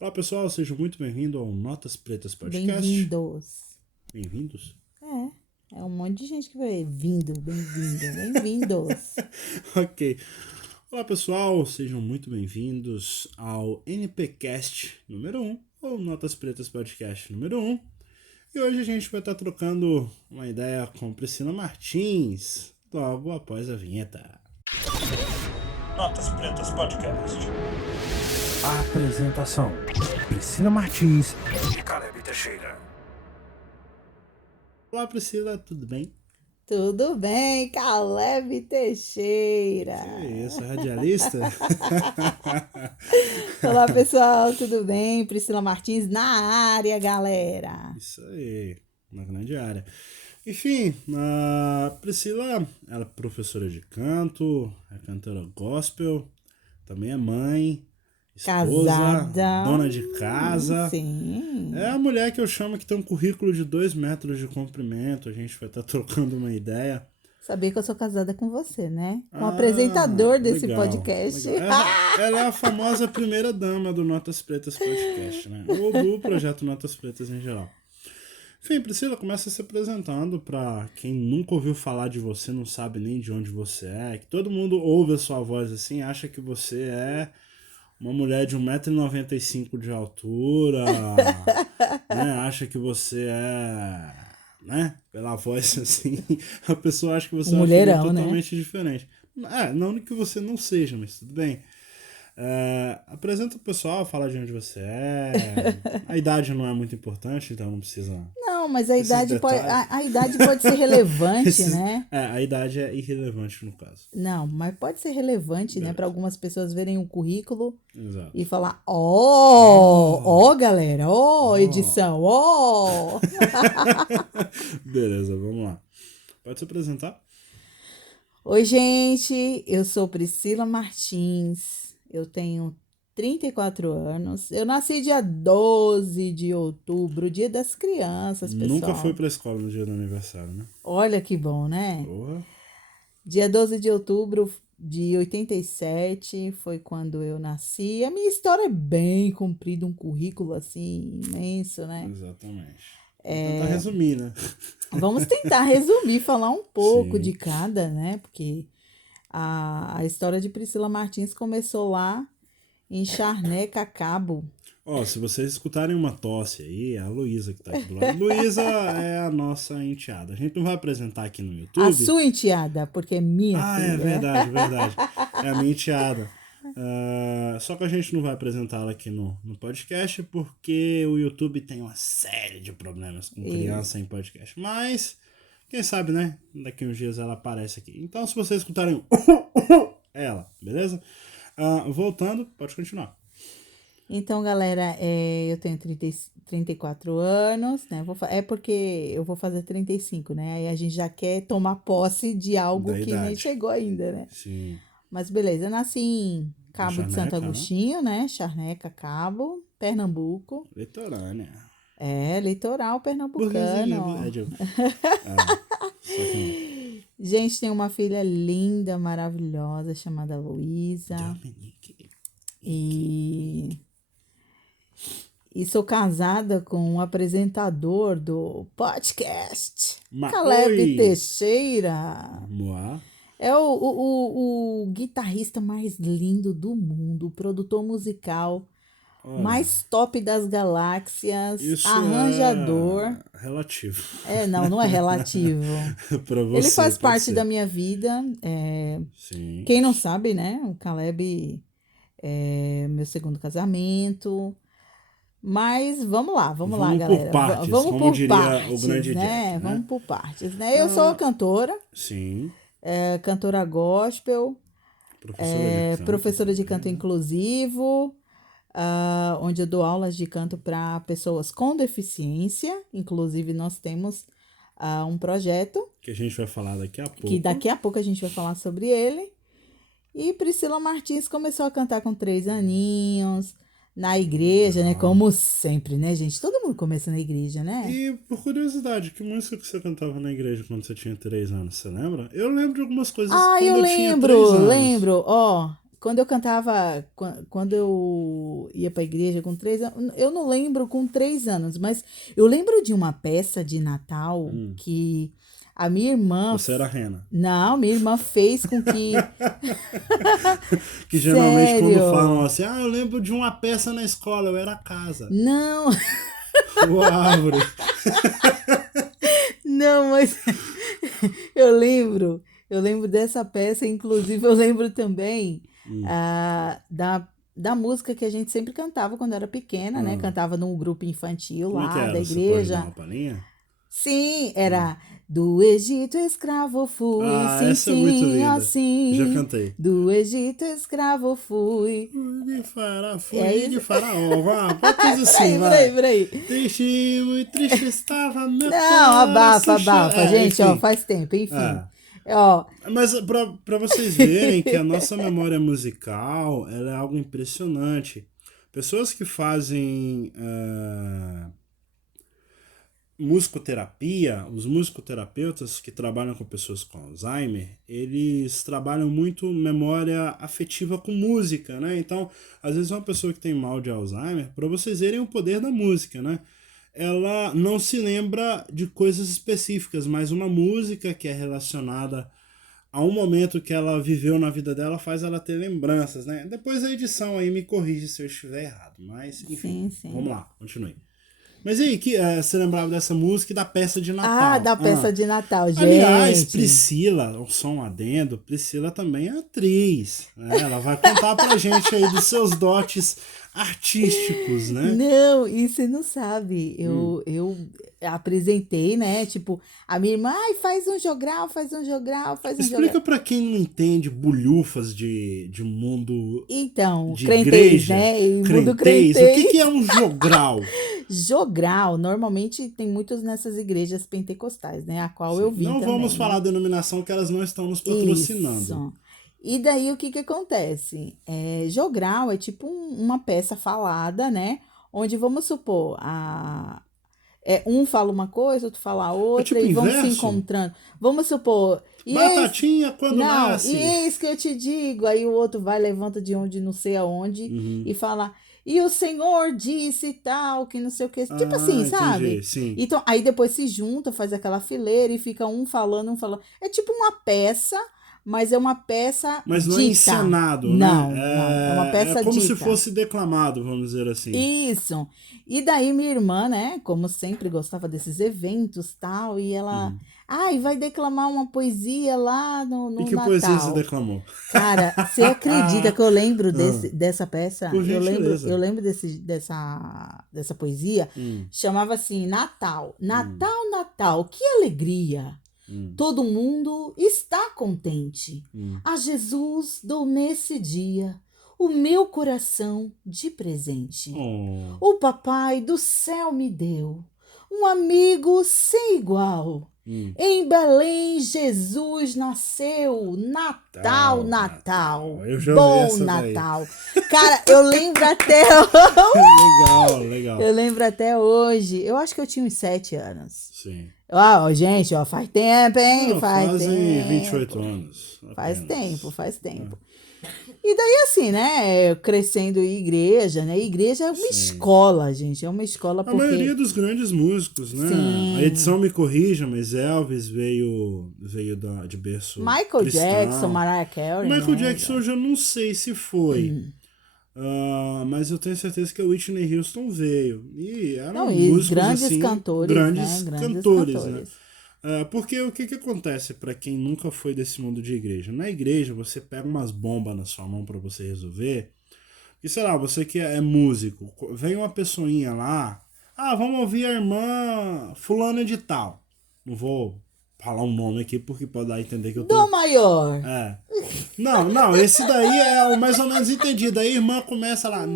Olá pessoal, sejam muito bem-vindos ao Notas Pretas Podcast. Bem-vindos. Bem-vindos? É um monte de gente que vai bem-vindos. Ok. Olá pessoal, sejam muito bem-vindos ao NPcast número 1, ou Notas Pretas Podcast número 1. E hoje a gente vai estar trocando uma ideia com Priscila Martins, logo após a vinheta. Notas Pretas Podcast. A apresentação: Priscila Martins e Caleb Teixeira. Olá Priscila, tudo bem? Tudo bem, Caleb Teixeira. Que isso, radialista? Olá, pessoal, tudo bem? Priscila Martins na área, galera. Isso aí, na grande área. Enfim, a Priscila, ela é professora de canto, é cantora gospel, também é mãe, esposa, Casada. dona de casa. Sim. É a mulher que eu chamo que tem um currículo de 2 metros de comprimento. A gente vai estar trocando uma ideia. Sabia que eu sou casada com você, né? Com o apresentador desse legal, podcast. legal. Ela é a famosa primeira dama do Notas Pretas Podcast, né? Ou do projeto Notas Pretas em geral. Enfim, Priscila, começa se apresentando para quem nunca ouviu falar de você, não sabe nem de onde você é, que todo mundo ouve a sua voz assim, acha que você é uma mulher de 1,95 m de altura, né? Acha que você é, né? Pela voz assim, a pessoa acha que você é uma figura mulherão, né? totalmente diferente. Não que você não seja, mas tudo bem. Apresenta o pessoal, fala de onde você é. A idade não é muito importante, então não precisa. Não, mas a Esses idade pode ser relevante, né? A idade é irrelevante no caso. Não, mas pode ser relevante, né? Para algumas pessoas verem o currículo. Exato. E falar, ó, galera, edição, ó. Beleza, vamos lá. Pode se apresentar? Oi, gente, eu sou Priscila Martins, eu tenho 34 anos, eu nasci dia 12 de outubro, dia das crianças, pessoal. Nunca fui pra escola no dia do aniversário, né? Olha que bom, né? Porra. Dia 12 de outubro de 87 foi quando eu nasci. A minha história é bem comprida, um currículo assim imenso, né? Exatamente. Vou tentar resumir, né? Vamos tentar resumir, falar um pouco Sim. de cada, né? Porque a história de Priscila Martins começou lá em Charneca, Cabo. Ó, se vocês escutarem uma tosse aí, é a Luísa que tá aqui do lado. Luísa é a nossa enteada. A gente não vai apresentar aqui no YouTube. A sua enteada, porque é minha filha. É verdade. É a minha enteada. Só que a gente não vai apresentá-la aqui no podcast porque o YouTube tem uma série de problemas com criança em podcast. Mas, quem sabe, né? Daqui uns dias ela aparece aqui. Então, se vocês escutarem ela, beleza? Voltando, pode continuar. Então, galera, eu tenho 34 anos, né? É porque eu vou fazer 35, né? Aí a gente já quer tomar posse de algo que nem chegou ainda, né? Sim. Mas beleza, eu nasci em Cabo de Santo Agostinho, né? Charneca, Cabo, Pernambuco. Litorânea. Litoral pernambucano. Gente, tem uma filha linda, maravilhosa, chamada Luísa. Dominique. E sou casada com um apresentador do podcast, Caleb Teixeira. Moá. É o guitarrista mais lindo do mundo, o produtor musical mais top das galáxias, isso arranjador. É relativo. Não é relativo. Pra você, ele faz parte da minha vida. Sim. Quem não sabe, né? O Caleb é meu segundo casamento. Mas vamos lá, galera. Vamos por partes, o grande né? Jack, Vamos por partes, né? Eu sou cantora. Sim. Cantora gospel. Professora de canto inclusivo. Onde eu dou aulas de canto para pessoas com deficiência. Inclusive, nós temos um projeto. Que a gente vai falar daqui a pouco. Que daqui a pouco a gente vai falar sobre ele. E Priscila Martins começou a cantar com 3 aninhos. Na igreja, né? Como sempre, né, gente? Todo mundo começa na igreja, né? E, por curiosidade, que música que você cantava na igreja quando você tinha 3 anos? Você lembra? Eu lembro de algumas coisas quando eu tinha 3 anos. Lembro. Ó, quando eu cantava, quando eu ia pra igreja com 3 anos, eu não lembro com 3 anos, mas eu lembro de uma peça de Natal que a minha irmã. Você era rena. Não, minha irmã fez com que. Que geralmente Sério? quando falam assim, eu lembro de uma peça na escola, eu era a casa. Não, Ou a árvore. não, mas eu lembro dessa peça, inclusive eu lembro também da música que a gente sempre cantava quando era pequena, né? Cantava num grupo infantil Como é que lá era? da Você pode dar igreja. uma palhinha? Sim, era do Egito escravo fui, sim, Essa é muito sim, linda. assim. Já cantei. Do Egito escravo fui. Fui de faraó, vá, uma coisa assim, Peraí, vai. peraí. Triste, muito triste estava meu Não, abafa, coração. gente, ó, Enfim. faz tempo, enfim. É. Ó, Mas pra vocês verem que a nossa memória musical, ela é algo impressionante. Pessoas que fazem musicoterapia, os musicoterapeutas que trabalham com pessoas com Alzheimer, eles trabalham muito memória afetiva com música, né? Então, às vezes uma pessoa que tem mal de Alzheimer, para vocês verem o poder da música, né? Ela não se lembra de coisas específicas, mas uma música que é relacionada a um momento que ela viveu na vida dela faz ela ter lembranças, né? Depois a edição aí me corrige se eu estiver errado, mas enfim, sim. Vamos lá, continue. Mas e aí, você lembrava dessa música e da peça de Natal? da peça de Natal, gente. Aliás, Priscila, só um adendo, Priscila também é atriz, né? Ela vai contar pra gente aí dos seus dotes artísticos, né? Não, e você não sabe. Eu apresentei, né? Tipo, a minha irmã, faz um jogral, faz um jogral. Explica pra quem não entende bulhufas de mundo Então, de crentez, igreja, né? E mundo crentez. O crentez. que é um jogral? Jogral, normalmente tem muitos nessas igrejas pentecostais, né? A qual eu vim Não também, vamos né? falar a denominação que elas não estão nos patrocinando. Isso. E daí o que acontece? Jogral é tipo uma peça falada, né? Onde vamos supor, um fala uma coisa, outro fala outra, tipo e vão se inverso? encontrando. Vamos supor. Batatinha quando não, nasce. E eis que eu te digo. Aí o outro vai, levanta de onde não sei aonde e fala. E o Senhor disse e tal, que não sei o que. Tipo assim, sabe? Entendi, sim. Então, aí depois se junta, faz aquela fileira e fica um falando, um falando. É tipo uma peça, mas é uma peça Mas não dita. é encenado, não, né? Não, é uma peça É como dita. se fosse declamado, vamos dizer assim. Isso. E daí minha irmã, né, como sempre gostava desses eventos tal, e ela, vai declamar uma poesia lá no E que Natal. poesia você declamou? Cara, você acredita que eu lembro dessa peça? Por gentileza. Eu lembro dessa poesia. Chamava assim, Natal. Natal, Natal, que alegria. Todo mundo está contente. A Jesus dou nesse dia o meu coração de presente. O papai do céu me deu um amigo sem igual. Em Belém Jesus nasceu. Natal, Natal. Eu já Bom ouvi essa daí. Natal. Cara, eu lembro até Legal. Eu lembro até hoje. Eu acho que eu tinha uns 7 anos. Sim. Gente, faz tempo, hein? Não, faz fazem tempo. 28 anos. Faz tempo. E daí, assim, né? Crescendo em igreja, né? Igreja é uma escola, gente. É uma escola porque... A maioria dos grandes músicos, né? Sim. A edição me corrija, mas Elvis veio de berço Michael cristão. Jackson, Mariah Carey. Michael né? Jackson eu já não sei se foi. Mas eu tenho certeza que a Whitney Houston veio. E eram músicos grandes assim, cantores, grandes né? cantores, né? Porque o que acontece para quem nunca foi desse mundo de igreja? Na igreja você pega umas bombas na sua mão para você resolver. E sei lá, você que é músico, vem uma pessoinha lá, vamos ouvir a irmã fulana de tal. Não vou falar um nome aqui porque pode dar a entender que eu tô... Dó maior. Não, esse daí é o mais ou menos entendido. Aí a irmã começa lá,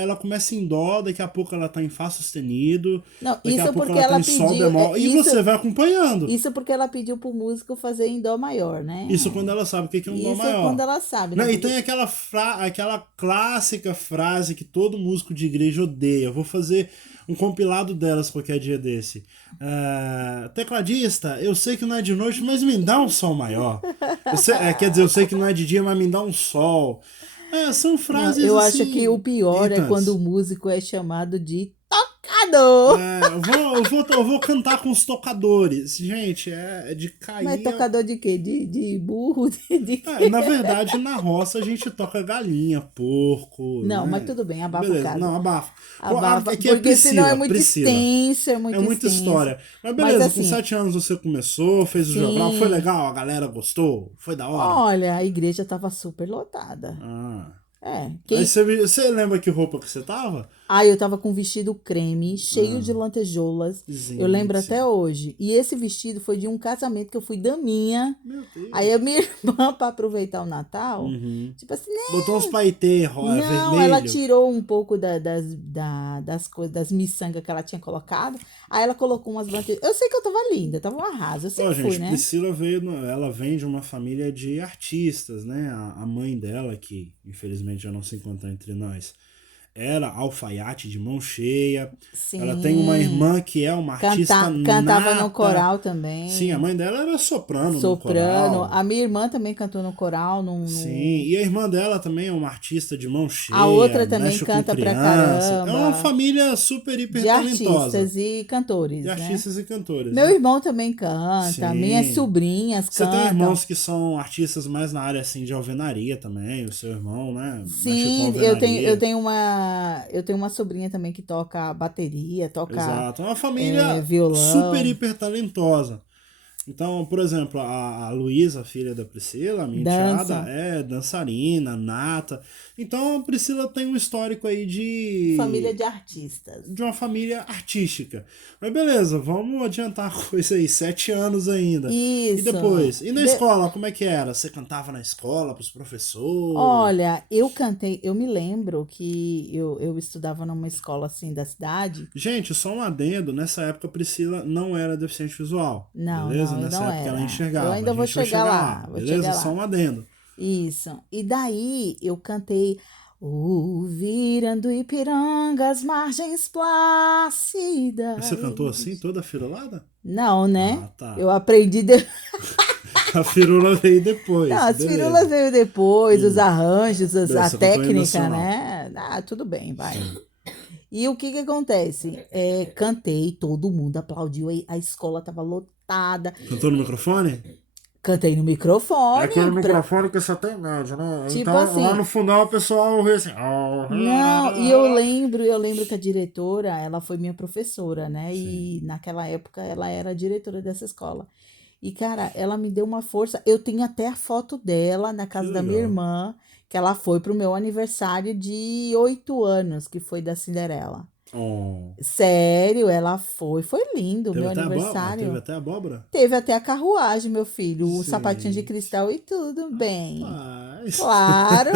ela começa em dó, daqui a pouco ela tá em fá sustenido, Não, daqui isso a pouco porque ela tá ela em sol pediu, bemol, e você vai acompanhando. Isso porque ela pediu pro músico fazer em dó maior, né? Isso quando ela sabe o que é um dó maior. Isso quando ela sabe. Não, né? e tem aquela clássica frase que todo músico de igreja odeia. Eu vou fazer um compilado delas qualquer dia desse. artista, eu sei que não é de noite, mas me dá um sol maior. Quer dizer, eu sei que não é de dia, mas me dá um sol. São Não, frases eu assim, acho que o pior é irritantes. quando o músico é chamado de tocador. Eu vou cantar com os tocadores. Gente, é de cair. Mas tocador de quê? De burro? De quê? Na verdade, na roça a gente toca galinha, porco. Não, né? mas tudo bem, abafa o Beleza, caso. não, abafa. Abafa, É que é porque senão é Priscila, muito Priscila. extenso, é muito É muita extenso. história. Mas Mas beleza, assim, com 7 anos você começou, fez o sim. jornal, foi legal, a galera gostou, foi da hora. Olha, a igreja tava super lotada. Ah. Quem... Aí você lembra que roupa que você tava? Eu tava com um vestido creme, cheio de lantejoulas. Gente. Eu lembro até hoje. E esse vestido foi de um casamento que eu fui daminha. Meu Deus. Aí a minha irmã, pra aproveitar o Natal, tipo assim, né? Botou uns paetê vermelho. Não, ela tirou um pouco das coisas, das miçangas que ela tinha colocado. Aí ela colocou umas lantejoulas. Eu sei que eu tava linda, tava um arraso. Eu sempre gente, fui, né? Priscila ela vem de uma família de artistas, né? A mãe dela, que infelizmente já não se encontra entre nós, era alfaiate de mão cheia. Sim. Ela tem uma irmã que é uma artista Cantava nata. no coral também. Sim, a mãe dela era soprano no Soprano. coral. A minha irmã também cantou no coral. Sim, e a irmã dela também é uma artista de mão cheia. A outra também mexe canta com pra criança. caramba. É uma família super, hiper De talentosa. artistas e cantores, De artistas e cantores. Meu né? irmão também canta, Sim. minhas sobrinhas Você cantam. tem irmãos que são artistas mais na área assim de alvenaria também, o seu irmão, né? Mexe com Sim, alvenaria. eu tenho uma sobrinha também que toca bateria, toca Exato, é uma família violão. super, hiper talentosa. Então, por exemplo, a Luísa, filha da Priscila, a minha enteada, é dançarina, nata. Então, a Priscila tem um histórico aí de... família de artistas. De uma família artística. Mas beleza, vamos adiantar a coisa aí, 7 anos ainda. Isso. E depois? E na escola, como é que era? Você cantava na escola pros professores? Olha, eu cantei, eu me lembro que eu estudava numa escola assim da cidade. Gente, só um adendo, nessa época a Priscila não era deficiente visual. Não, beleza? não, eu Nessa não época era. ela enxergava. Eu ainda A vou gente vai chegar lá, vou beleza? chegar lá. Só um adendo. Isso. E daí eu cantei virando Ipiranga, as margens plácidas. Você cantou assim, toda firulada? Não, né? Ah, tá. Eu aprendi... A firula veio depois. Não, as beleza. firulas veio depois, os arranjos, Beleza, a você cantou técnica, nacional. né? Tudo bem, vai. E o que acontece? Cantei, todo mundo aplaudiu, a escola tava lotada. Cantou no microfone? Cantei no microfone. É aquele microfone que só tem médio, né? Tipo então, assim. lá no fundão o pessoal ouve assim. Não, e eu lembro que a diretora, ela foi minha professora, né? E naquela época ela era diretora dessa escola. E, cara, ela me deu uma força. Eu tenho até a foto dela na casa Que da minha legal. irmã, que ela foi pro meu aniversário de 8 anos, que foi da Cinderela. Oh. Sério, ela foi lindo, Teve meu até aniversário. Teve até abóbora? Teve até a carruagem, meu filho, o Gente. sapatinho de cristal e tudo bem. Mas... Claro!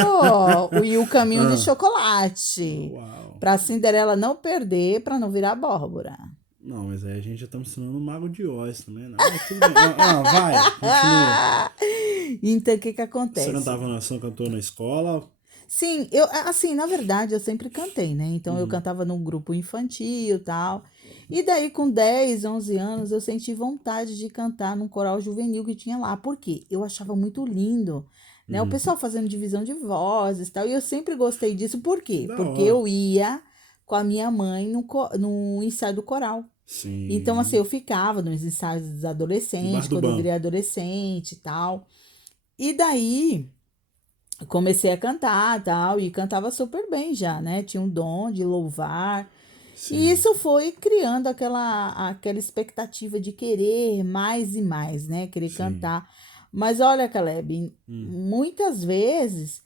E o caminho de chocolate. Uau. Pra Cinderela não perder, pra não virar abóbora. Não, mas aí a gente já tá ensinando o Mago de Oz também, né? Mas tudo bem. Vai, continua. Então, o que acontece? Você cantou na escola? Sim, na verdade, eu sempre cantei, né? Então, eu cantava num grupo infantil e tal. E daí, com 10, 11 anos, eu senti vontade de cantar num coral juvenil que tinha lá. Por quê? Eu achava muito lindo, né? O pessoal fazendo divisão de vozes e tal. E eu sempre gostei disso. Por quê? Da Porque hora. eu ia com a minha mãe no ensaio do coral. Sim. Então, assim, eu ficava nos ensaios dos adolescentes, Debaixo do quando eu banco. virei adolescente e tal. E daí, comecei a cantar e tal, e cantava super bem já, né? Tinha um dom de louvar. Sim. E isso foi criando aquela expectativa de querer mais e mais, né? Querer Sim. cantar. Mas olha, Caleb, muitas vezes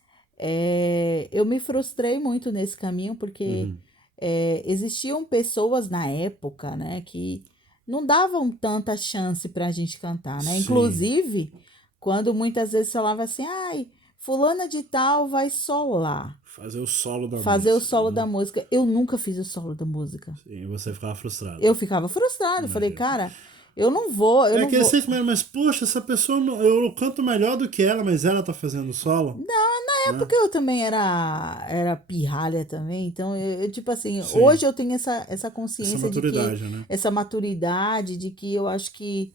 eu me frustrei muito nesse caminho, porque existiam pessoas na época, né, que não davam tanta chance pra gente cantar, né? Sim. Inclusive, quando muitas vezes falava assim, ai, fulana de tal vai solar, Fazer o solo da fazer o música, solo né? da música. Eu nunca fiz o solo da música. Sim, você ficava frustrado. Eu ficava frustrada. Eu falei, cara, eu não vou, eu É não aquele vou. sentimento, mas poxa, essa pessoa, eu canto melhor do que ela, mas ela tá fazendo solo? É porque eu também era pirralha também, então eu tipo assim, Sim. hoje eu tenho essa consciência Essa de que maturidade, né? essa maturidade de que eu acho que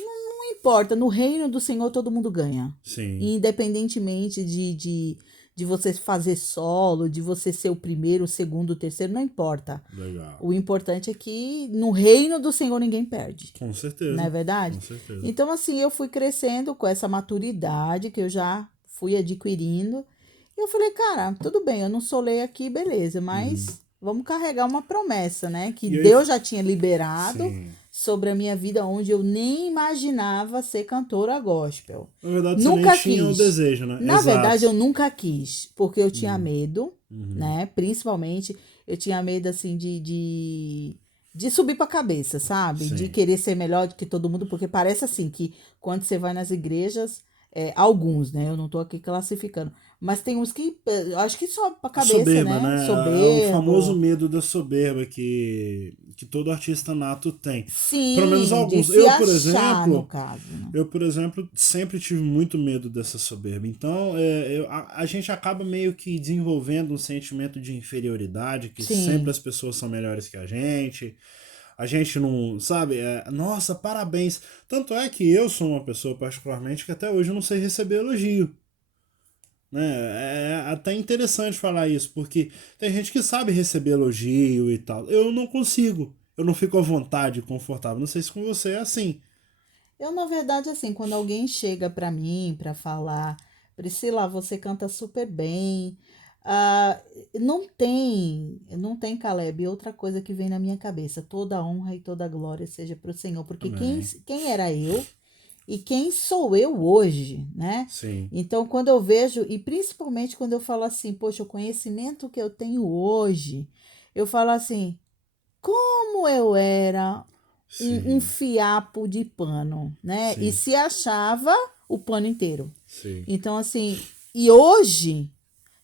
Não importa, no reino do Senhor todo mundo ganha. Sim. Independentemente de você fazer solo, de você ser o primeiro, o segundo, o terceiro, não importa. Legal. O importante é que no reino do Senhor ninguém perde. Com certeza. Não é verdade? Com certeza. Então, assim, eu fui crescendo com essa maturidade que eu já fui adquirindo. E eu falei, cara, tudo bem, eu não solei aqui, beleza, mas vamos carregar uma promessa, né? Que E aí- Deus já tinha liberado Sim. sobre a minha vida, onde eu nem imaginava ser cantora gospel. Na verdade, Nunca você nem tinha o quis. desejo, né? Na Exato. verdade, eu nunca quis, porque eu tinha medo, né? Principalmente, eu tinha medo, assim, de subir pra cabeça, sabe? Sim. De querer ser melhor do que todo mundo, porque parece assim que quando você vai nas igrejas, alguns, né? Eu não tô aqui classificando, mas tem uns que, eu acho que sobe pra cabeça, Soberba, né? É o Soberbo. famoso medo da soberba que todo artista nato tem. Sim, Pelo menos de alguns. se Eu, por achar, exemplo, no caso, né? Eu, por exemplo, sempre tive muito medo dessa soberba. Então, a gente acaba meio que desenvolvendo um sentimento de inferioridade, que Sim. sempre as pessoas são melhores que a gente. A gente não, sabe? Nossa, parabéns. Tanto é que eu sou uma pessoa, particularmente, que até hoje eu não sei receber elogio. Né? É até interessante falar isso, porque tem gente que sabe receber elogio e tal. Eu não consigo. Eu não fico à vontade, confortável. Não sei se com você é assim. Eu, na verdade, assim, quando alguém chega pra mim pra falar, Priscila, você canta super bem, ah, não tem, Caleb, outra coisa que vem na minha cabeça, toda honra e toda glória seja pro Senhor, porque Amém. quem era eu e quem sou eu hoje, né? Sim. Então, quando eu vejo, e principalmente quando eu falo assim, poxa, o conhecimento que eu tenho hoje, eu falo assim, como eu era um Sim. fiapo de pano, né? Sim. E se achava o pano inteiro. Sim. Então, assim, e hoje,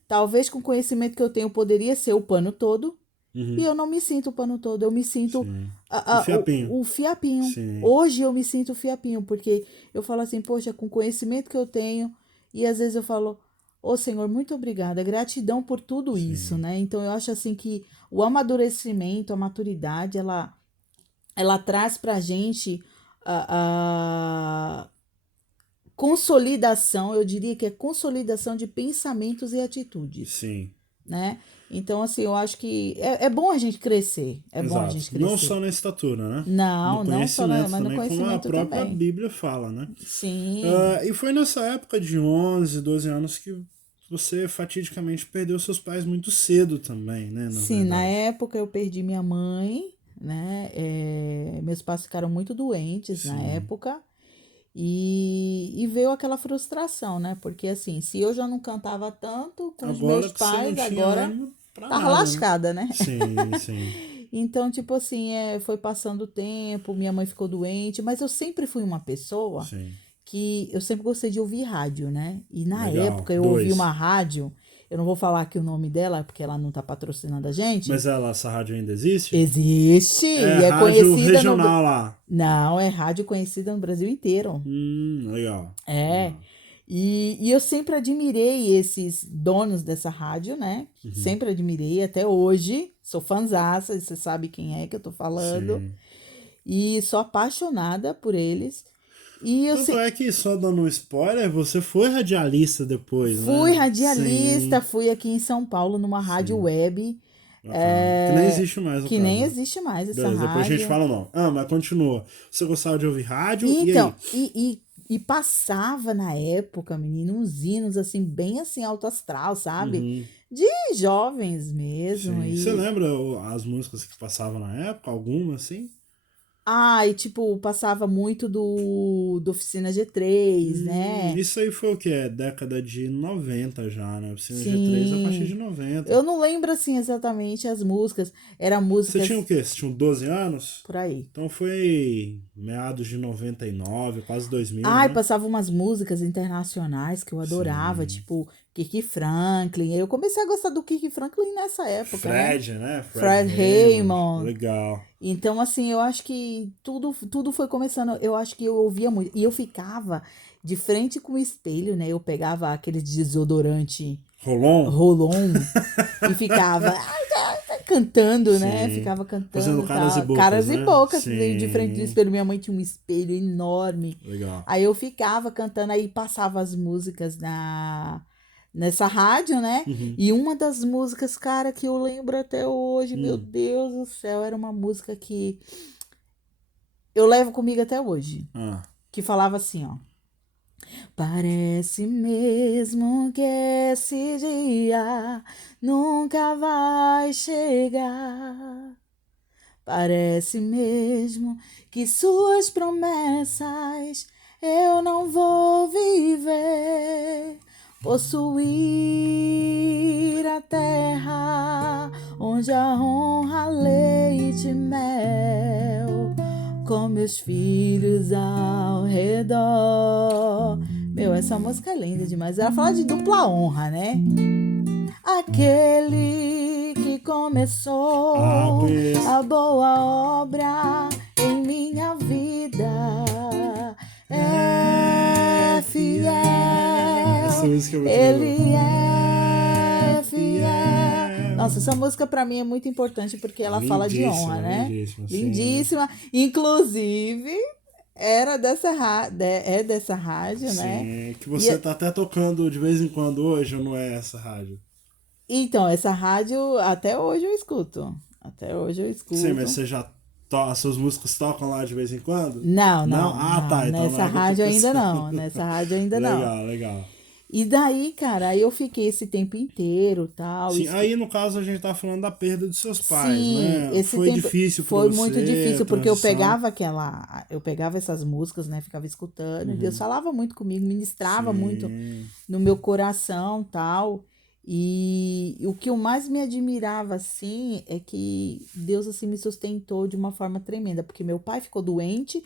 talvez com o conhecimento que eu tenho, poderia ser o pano todo, Uhum. e eu não me sinto o pano todo, eu me sinto Sim. O fiapinho. o fiapinho. Sim. Hoje eu me sinto o fiapinho, porque eu falo assim, poxa, com o conhecimento que eu tenho, e às vezes eu falo, ô Senhor, muito obrigada, gratidão por tudo Sim. isso, né? Então eu acho assim que o amadurecimento, a maturidade, ela traz pra gente a consolidação, eu diria que é consolidação de pensamentos e atitudes, Sim. né? Então, assim, eu acho que é bom a gente crescer, é bom a Exato. gente crescer. Não só na estatura, né? Não, No não só conhecimento mas no também, como a conhecimento própria também. Bíblia fala, né? Sim, E foi nessa época de 11, 12 anos que você fatidicamente perdeu seus pais muito cedo também, né? sim, na verdade. época eu perdi minha mãe, né? Meus pais ficaram muito doentes na Sim. época. E veio aquela frustração, né? Porque assim, se eu já não cantava tanto com os Agora meus que você não pais, tinha agora ânimo pra tava nada, né? lascada, né? Sim, sim. Então, tipo assim, foi passando o tempo, minha mãe ficou doente, mas eu sempre fui uma pessoa Sim. que eu sempre gostei de ouvir rádio, né? E na Legal. época eu ouvi 2. uma rádio, eu não vou falar aqui o nome dela, porque ela não tá patrocinando a gente. Mas essa rádio ainda existe? Existe, e é rádio conhecida regional lá. Não, é rádio conhecida no Brasil inteiro. Legal. É. Legal. E eu sempre admirei esses donos dessa rádio, né? Sempre admirei, até hoje. Sou fãzaça, você sabe quem é que eu tô falando. Sim. E sou apaixonada por eles. E eu Tanto é que, só dando um spoiler, você foi radialista depois, fui né? radialista, Sim. fui aqui em São Paulo numa rádio web. Bacana. Que nem existe mais, no Que caso, nem né? existe mais essa Beleza, depois a gente rádio. fala o nome. Mas continua. Você gostava de ouvir rádio, e Então, aí? e passava na época, menino, uns hinos assim, bem assim, alto astral, sabe? De jovens mesmo. Sim. E, Você lembra as músicas que passavam na época? Alguma, assim? e tipo, passava muito do Oficina G3, né? Isso aí foi o quê? Década de 90 já, né? Oficina G3 a partir de Sim. 90. Eu não lembro assim exatamente as músicas. Eram Você músicas tinha o quê? Você tinha 12 anos? por aí. Então foi meados de 99, quase 2000, Ai, né? passava umas músicas internacionais que eu adorava, Sim. tipo Kirk Franklin. Eu comecei a gostar do Kirk Franklin nessa época, né? Fred, né? Fred Hammond. Legal. Então, assim, eu acho que tudo foi começando. Eu acho que eu ouvia muito. E eu ficava de frente com o espelho, né? Eu pegava aquele desodorante Rolon? Rolon e ficava cantando, né? Sim. Ficava cantando. Fazendo caras tal. e bocas, Caras né? e bocas Sim. de frente do espelho. Minha mãe tinha um espelho enorme. Legal. Aí eu ficava cantando, aí passava as músicas nessa rádio, né? Uhum. E uma das músicas, cara, que eu lembro até hoje, meu Hum. Deus do céu, era uma música que eu levo comigo até hoje. Ah. Que falava assim, ó. Parece mesmo que esse dia nunca vai chegar. Parece mesmo que suas promessas eu não vou viver. Possuir a terra onde a honra, leite e mel, com meus filhos ao redor. Meu, essa música é linda demais. Ela fala de dupla honra, né? Aquele que começou conheço. a boa obra em minha vida é fiel. Essa música é muito Ele boa. é fiel. Nossa, essa música pra mim é muito importante porque ela fala de honra, né? Lindíssima, sim. Lindíssima. Inclusive, era dessa dessa rádio, né? Sim, que você E- tá até tocando de vez em quando hoje, ou não é essa rádio? Então, essa rádio até hoje eu escuto. Até hoje eu escuto. Sim, mas você já seus músicos tocam lá de vez em quando? Não, não. Ah, não. tá. Então Nessa não é que eu tô rádio ainda pensando. não. Nessa rádio ainda não. Legal, legal. E daí, cara, aí eu fiquei esse tempo inteiro, tal. Sim, aí no caso a gente tá falando da perda dos seus pais, Sim, né? esse Foi tempo difícil pra foi você, muito difícil a porque eu transição? pegava essas músicas, né, ficava escutando, e Deus falava muito comigo, ministrava muito Sim, no meu coração, tal. E o que eu mais me admirava assim é que Deus assim me sustentou de uma forma tremenda, porque meu pai ficou doente,